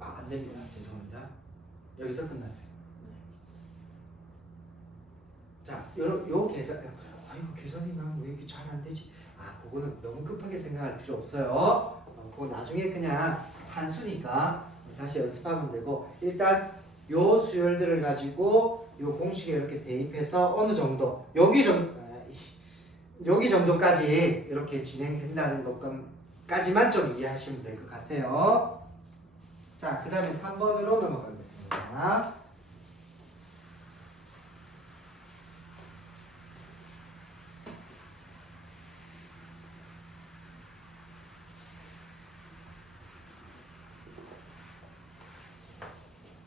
안 됩니다. 죄송합니다. 여기서 끝났어요. 자, 요 계산, 아이고 계산이 난 왜 이렇게 잘 안 되지? 아, 그거는 너무 급하게 생각할 필요 없어요. 그거 나중에 그냥 산수니까 다시 연습하면 되고 일단 요 수열들을 가지고 요 공식에 이렇게 대입해서 어느 정도 여기 정도까지 이렇게 진행된다는 것까지만 좀 이해하시면 될 것 같아요. 자, 그 다음에 3번으로 넘어가겠습니다.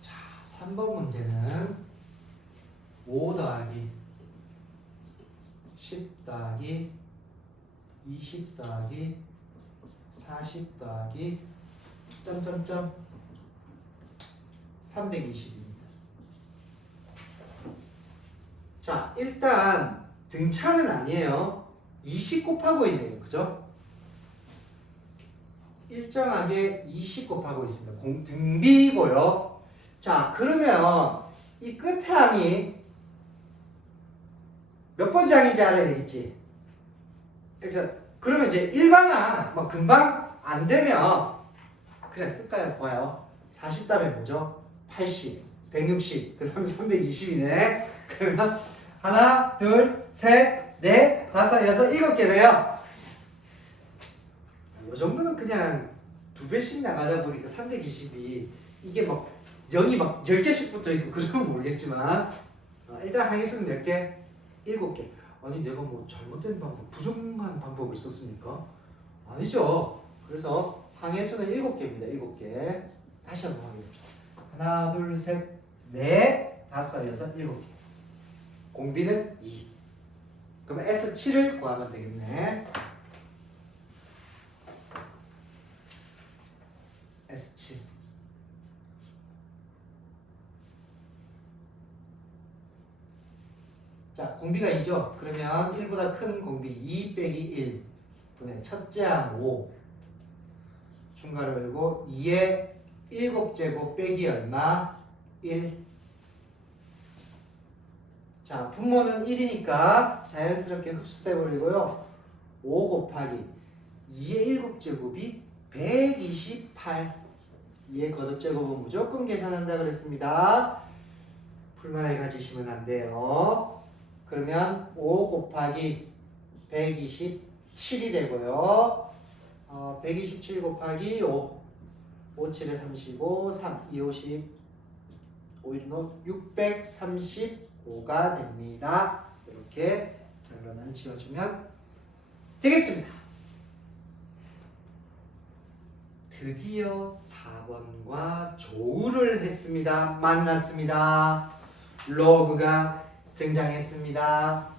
자, 3번 문제는 5 더하기 10 더하기 20 더하기 40 더하기 점점점 320입니다. 자, 일단 등차는 아니에요. 20 곱하고 있네요. 그죠? 일정하게 20 곱하고 있습니다. 등비고요. 자, 그러면 이 끝에 항이 몇 번째 항인지 알아야 되겠지? 그래서 그러면 이제 일반항 뭐 금방 안 되면 그냥 쓸까요? 봐요. 40답에 뭐죠? 80, 160, 그 다음 320이네. 그러면 하나, 둘, 셋, 넷, 다섯, 여섯, 일곱 개 돼요. 이 정도는 그냥 2배씩 나가다 보니까 320이 이게 막 0이 막 10개씩 붙어 있고 그러면 모르겠지만 일단 항에서는 몇 개? 7개. 아니 내가 뭐 잘못된 방법, 부정한 방법을 썼습니까? 아니죠. 그래서 항에서는 7개입니다. 7개. 다시 한번 확인해봅시다. 하나, 둘, 셋, 넷, 다섯, 여섯, 7개. 공비는 2. 그러면 S7을 구하면 되겠네. S7. 자, 공비가 2죠. 그러면 1보다 큰 공비 2 빼기 1 분의 첫째 항 5 중괄호 열고 2의 7제곱 빼기 얼마? 1. 자, 분모는 1이니까 자연스럽게 흡수돼 버리고요. 5 곱하기 2의 7제곱이 128. 2의 거듭제곱은 무조건 계산한다 그랬습니다. 불만을 가지시면 안 돼요. 그러면 5 곱하기 127이 되고요. 127 곱하기 5. 5, 7에 35, 3, 2, 50, 5, 1, 635가 됩니다. 이렇게 결론을 지어주면 되겠습니다. 드디어 4번과 조우를 했습니다. 만났습니다. 로그가 등장했습니다.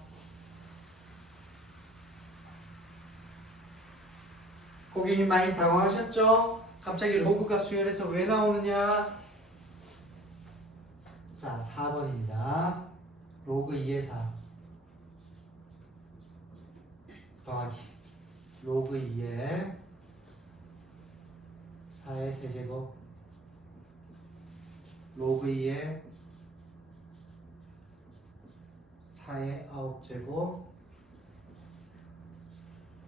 고객님 많이 당황하셨죠? 갑자기 로그가 수열해서 왜 나오느냐? 자, 4번입니다. 로그 2의 4 더하기 로그 2의 4의 세제곱 로그 2의 4의 9제곱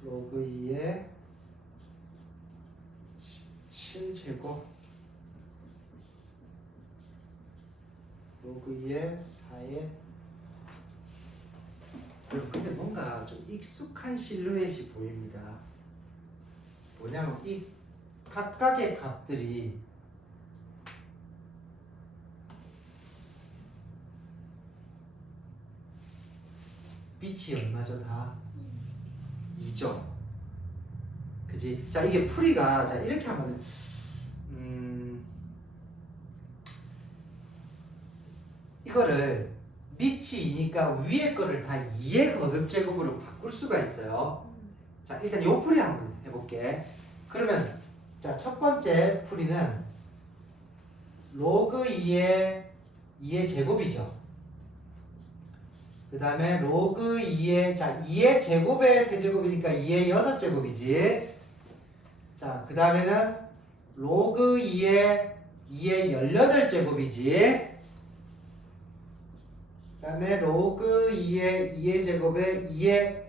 로그 2의 7제곱 로그 2의 4의 여러분 근데 뭔가 좀 익숙한 실루엣이 보입니다. 뭐냐면 이 각각의 값들이 빛이 얼마죠? 다 2죠. 그지? 자, 이게 풀이가 자 이렇게 하면은 이거를 밑이 2니까 위에 거를 다 2의 거듭제곱으로 바꿀 수가 있어요. 자, 일단 요 풀이 한번 해볼게. 그러면 자, 첫 번째 풀이는 로그 2의 제곱이죠. 그 다음에 로그 2의 자 2의 제곱의 세제곱이니까 2의 6제곱이지. 자, 그 다음에는 로그 2의 18제곱이지. 그 다음에 로그 2의 제곱에 2의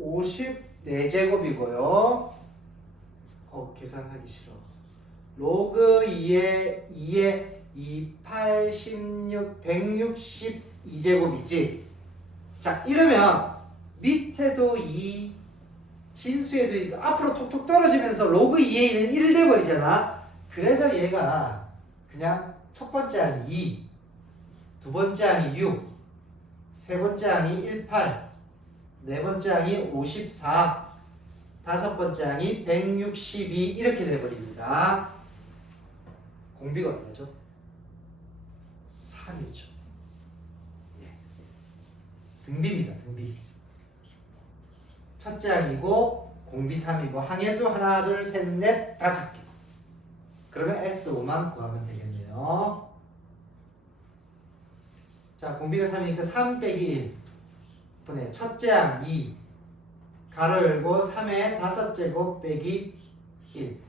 54제곱이고요. 계산하기 싫어. 로그 2의 28, 16, 162제곱이지. 자, 이러면 밑에도 2, 진수에도 있고 앞으로 톡톡 떨어지면서 로그 2에 있는 1 돼버리잖아. 그래서 얘가 그냥 첫 번째 항이 2, 두 번째 항이 6, 세 번째 항이 18, 네 번째 항이 54, 다섯 번째 항이 162 이렇게 돼버립니다. 공비가 얼마죠? 3이죠. 예. 등비입니다. 등비. 첫째 항이고 공비 3이고 항해수 하나 둘 셋 넷 다섯 개. 그러면 S5만 구하면 되겠네요. 자, 공비가 3이니까 3 빼기 1 분의 첫째 항 2 가로 열고 3의 5제곱 빼기 1.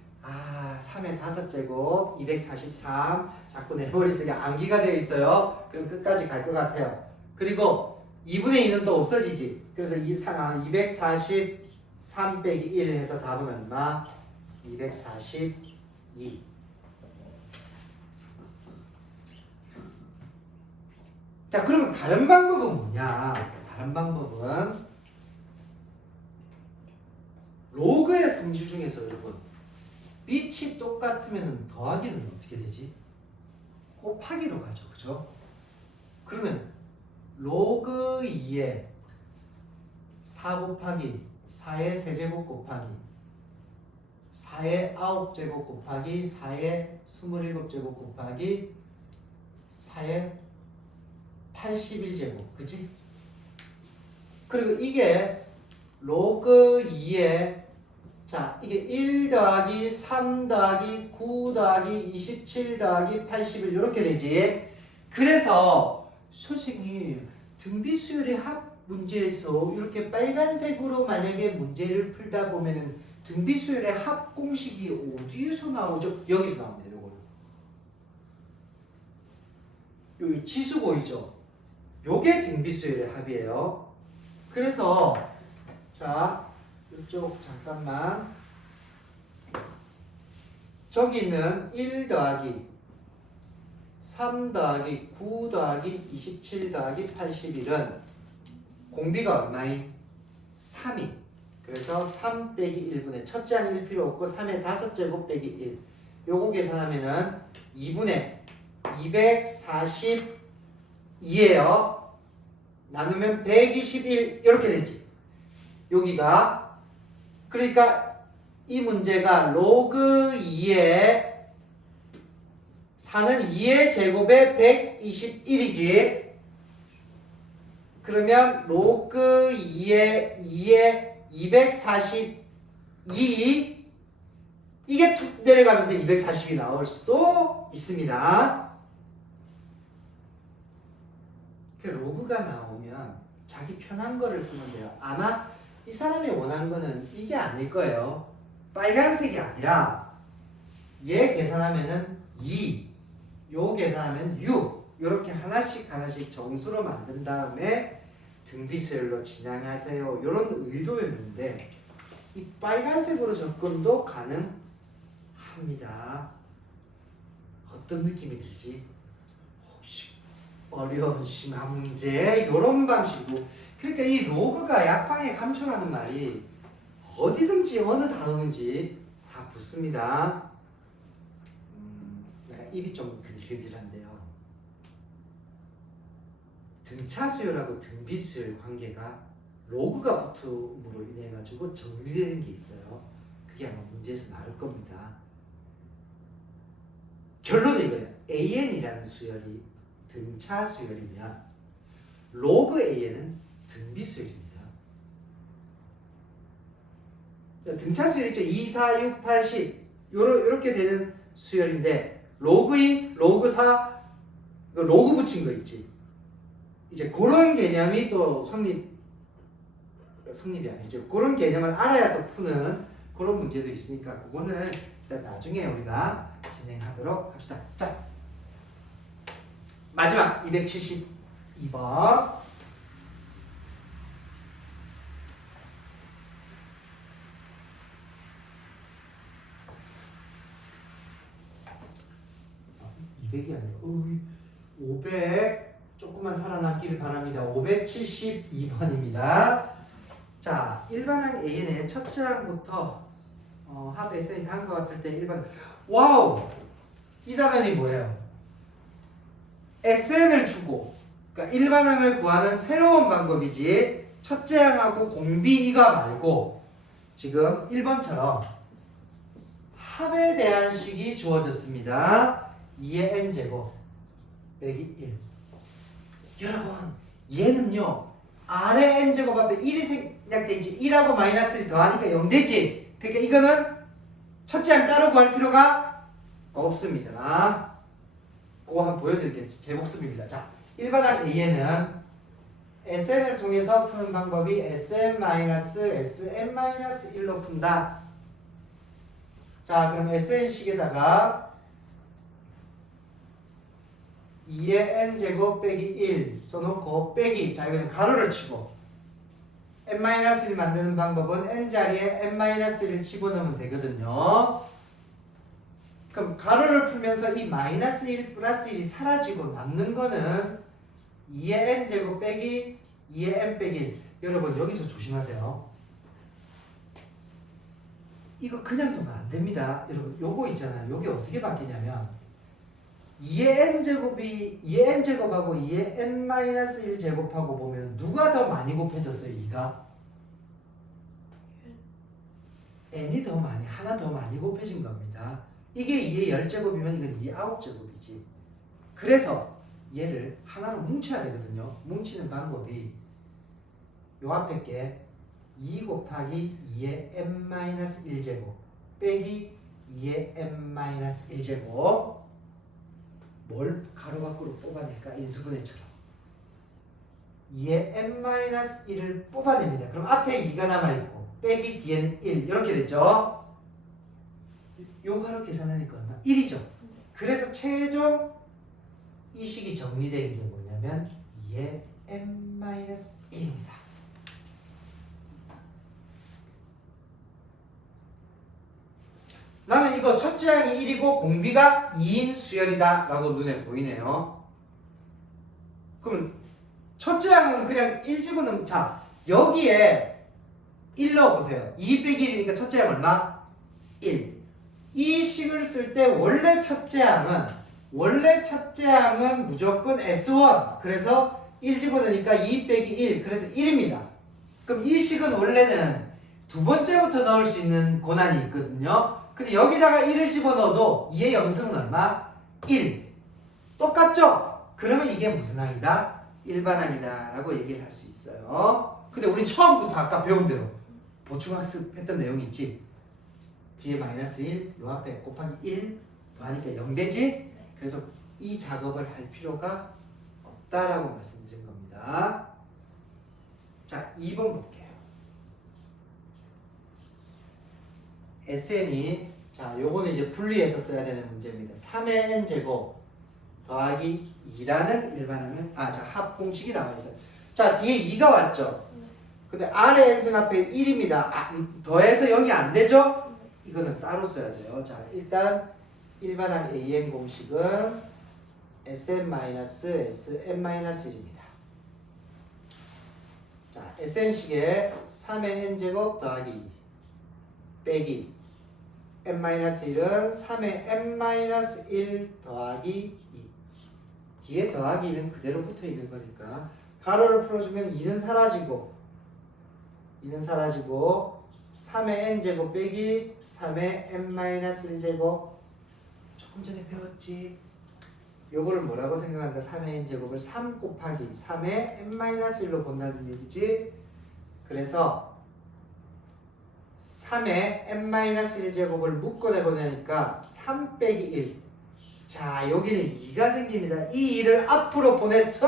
3의 5제곱 243. 자꾸 내 머릿속에 암기가 되어 있어요. 그럼 끝까지 갈 것 같아요. 그리고 2분의 2는 또 없어지지. 그래서 243 빼기 1 해서 답은 얼마? 242. 자, 그러면 다른 방법은 뭐냐? 다른 방법은 로그의 성질 중에서 여러분 빛이 똑같으면 더하기는 어떻게 되지? 곱하기로 가죠. 그죠? 그러면 로그 2에 4 곱하기 4의 세제곱 곱하기 4의 9제곱 곱하기 4의 27제곱 곱하기 4의 81제곱. 그치? 그리고 이게 로그 2에 자, 이게 1 더하기 3 더하기 9 더하기 27 더하기 81 이렇게 되지. 그래서 선생님 등비수열의 합 문제에서 이렇게 빨간색으로 만약에 문제를 풀다 보면은 등비수열의 합 공식이 어디에서 나오죠? 여기서 나옵니다. 요거 요 치수 보이죠? 요게 등비수열의 합이에요. 그래서 자 이쪽 잠깐만 저기 있는 1 더하기 3 더하기 9 더하기 27 더하기 81은 공비가 얼마인? 3이. 그래서 3 빼기 1분의 첫째 항 1 필요 없고 3의 5제곱 빼기 1. 요거 계산하면은 2분의 242예요. 나누면 121 이렇게 되지. 여기가 그러니까 이 문제가 로그 2에 4는 2의 제곱에 121이지. 그러면 로그 2에 242 이게 툭 내려가면서 240이 나올 수도 있습니다. 그 로그가 나오면 자기 편한 거를 쓰면 돼요. 아마 이 사람이 원하는 거는 이게 아닐 거예요. 빨간색이 아니라 얘 계산하면은 2, 요 계산하면 6 이렇게 하나씩 정수로 만든 다음에 등비수열로 진행하세요. 이런 의도였는데 이 빨간색으로 접근도 가능합니다. 어떤 느낌이 들지? 혹시 어려운 심화 문제 이런 방식으로. 그러니까 이 로그가 약방의 감초라는 말이 어디든지 어느 단어든지 다 붙습니다. 입이 좀 근질근질한데요. 등차 수열하고 등비 수열 관계가 로그가 붙음으로 인해 가지고 정리되는 게 있어요. 그게 아마 문제에서 나올 겁니다. 결론은 이거예요. AN이라는 수열이 등차 수열이면 로그 AN은 등비 수열입니다. 등차 수열 있죠. 2, 4, 6, 8, 10 요렇게 되는 수열인데 로그 2, 로그 4 로그 붙인 거 있지. 이제 그런 개념이 또 성립이 아니죠. 그런 개념을 알아야 또 푸는 그런 문제도 있으니까 그거는 일단 나중에 우리가 진행하도록 합시다. 자, 마지막 272번. 이 아니라 500 조금만 살아남기를 바랍니다. 572번입니다. 자, 일반항 A의 첫째 항부터 합 SN이 다한 것 같을 때 1번. 와우! 이 단원이 뭐예요? SN을 주고 그러니까 일반항을 구하는 새로운 방법이지 첫째 항하고 공비 이가 말고 지금 1번처럼 합에 대한 식이 주어졌습니다. 2의 n제곱 빼기 1. 여러분 얘는요 아래 n제곱 앞에 1이 생략되지 1하고 마이너스 1 더하니까 0 되지. 그러니까 이거는 첫째 항 따로 구할 필요가 없습니다. 그거 한번 보여드릴게요. 제 목숨입니다. 자, 일반항 A에는 SN을 통해서 푸는 방법이 SN-SN-1로 푼다. 자, 그럼 SN식에다가 2의 n제곱 빼기 1 써놓고 빼기, 자 이거는 가로를 치고 n-1 만드는 방법은 n자리에 n-1을 집어넣으면 되거든요. 그럼 가로를 풀면서 이 마이너스 1 플러스 1이 사라지고 남는 거는 2의 n제곱 빼기 2의 n 빼기 1. 여러분 여기서 조심하세요. 이거 그냥 두면 안 됩니다. 여러분 요거 있잖아요. 요게 어떻게 바뀌냐면 2의 n제곱이 2의 n제곱하고 2의 n-1 제곱하고 보면 누가 더 많이 곱해졌어요? 2가? n이 더 많이, 하나 더 많이 곱해진 겁니다. 이게 2의 10제곱이면 이건 2의 9제곱이지. 그래서 얘를 하나로 뭉쳐야 되거든요. 뭉치는 방법이 요 앞에 게 2 곱하기 2의 n-1제곱 빼기 2의 n-1제곱 뭘 가로 밖으로 뽑아낼까? 인수분해처럼 2의 n-1을 뽑아냅니다. 그럼 앞에 2가 남아있고 빼기 뒤에는 1 이렇게 됐죠? 요 가로 계산하니까 얼마? 1이죠. 그래서 최종 이 식이 정리된 게 뭐냐면 2의 n-1입니다. 나는 이거 첫째 항이 1이고 공비가 2인 수열이다 라고 눈에 보이네요. 그럼 첫째 항은 그냥 1 집어넣으면, 자 여기에 1 넣어보세요. 2 빼기 1이니까 첫째 항 얼마? 1. 이 식을 쓸 때 원래 첫째 항은 무조건 S1. 그래서 1 집어넣으니까 2 빼기 1. 그래서 1입니다. 그럼 이 식은 원래는 두 번째부터 넣을 수 있는 권한이 있거든요. 근데 여기다가 1을 집어넣어도 2의 영승은 얼마? 1. 똑같죠? 그러면 이게 무슨 항이다? 일반항이다 라고 얘기를 할 수 있어요. 근데 우린 처음부터 아까 배운 대로 보충학습했던 내용이 있지. 뒤에 마이너스 1, 요 앞에 곱하기 1 더하니까 0 되지? 그래서 이 작업을 할 필요가 없다라고 말씀드린 겁니다. 자, 2번 볼게요. SN이, 자 요거는 이제 분리해서 써야 되는 문제입니다. 3의 n제곱 더하기 2라는 일반항은, 자 합공식이 나와 있어요. 자 뒤에 2가 왔죠. 근데 아래 n승 앞에 1입니다. 더해서 0이 안 되죠? 이거는 따로 써야 돼요. 자 일단 일반항 AN 공식은 SN-SN-1입니다. 자 SN식에 3의 n제곱 더하기 2 빼기 n-1은 3의 n-1 더하기 2. 뒤에 더하기 2는 그대로 붙어 있는 거니까 가로를 풀어주면 2는 사라지고 3의 n제곱 빼기 3의 n-1제곱. 조금 전에 배웠지? 요거를 뭐라고 생각한다? 3의 n제곱을 3 곱하기 3의 n-1로 본다는 얘기지. 그래서 3의 n-1제곱을 묶어내보내니까 3 빼기 1. 자 여기는 2가 생깁니다. 이 2를 앞으로 보내서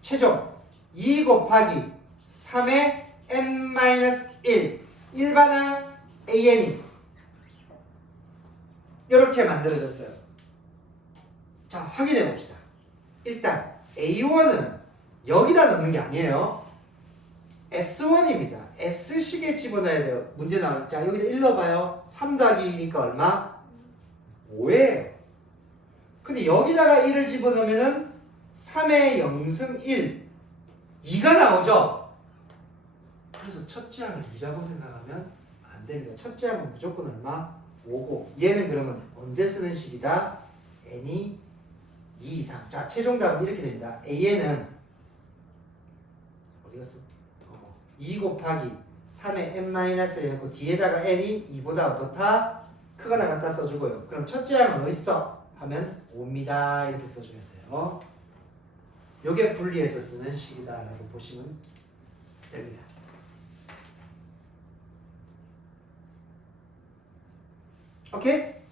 최종 2 곱하기 3의 n-1 일반항 AN이 이렇게 만들어졌어요. 자 확인해 봅시다. 일단 A1은 여기다 넣는 게 아니에요. S1입니다. S식에 집어넣어야 돼요. 문제 나올. 자 여기다 1 넣어봐요. 3 더하기 2니까 얼마? 5예요. 근데 여기다가 1을 집어넣으면은 3의 0승 1 2가 나오죠. 그래서 첫째 항을 2라고 생각하면 안 됩니다. 첫째 항은 무조건 얼마? 5고 얘는 그러면 언제 쓰는 식이다? n이 2 이상. 자 최종 답은 이렇게 됩니다. AN은 어디 갔어? 2 곱하기 3의 n-에 해놓고 뒤에다가 n이 2보다 어떻다? 크거나 같다 써주고요. 그럼 첫째 항은 어디 있어? 하면 5입니다. 이렇게 써줘야 돼요. 요게 분리해서 쓰는 식이다라고 보시면 됩니다. 오케이?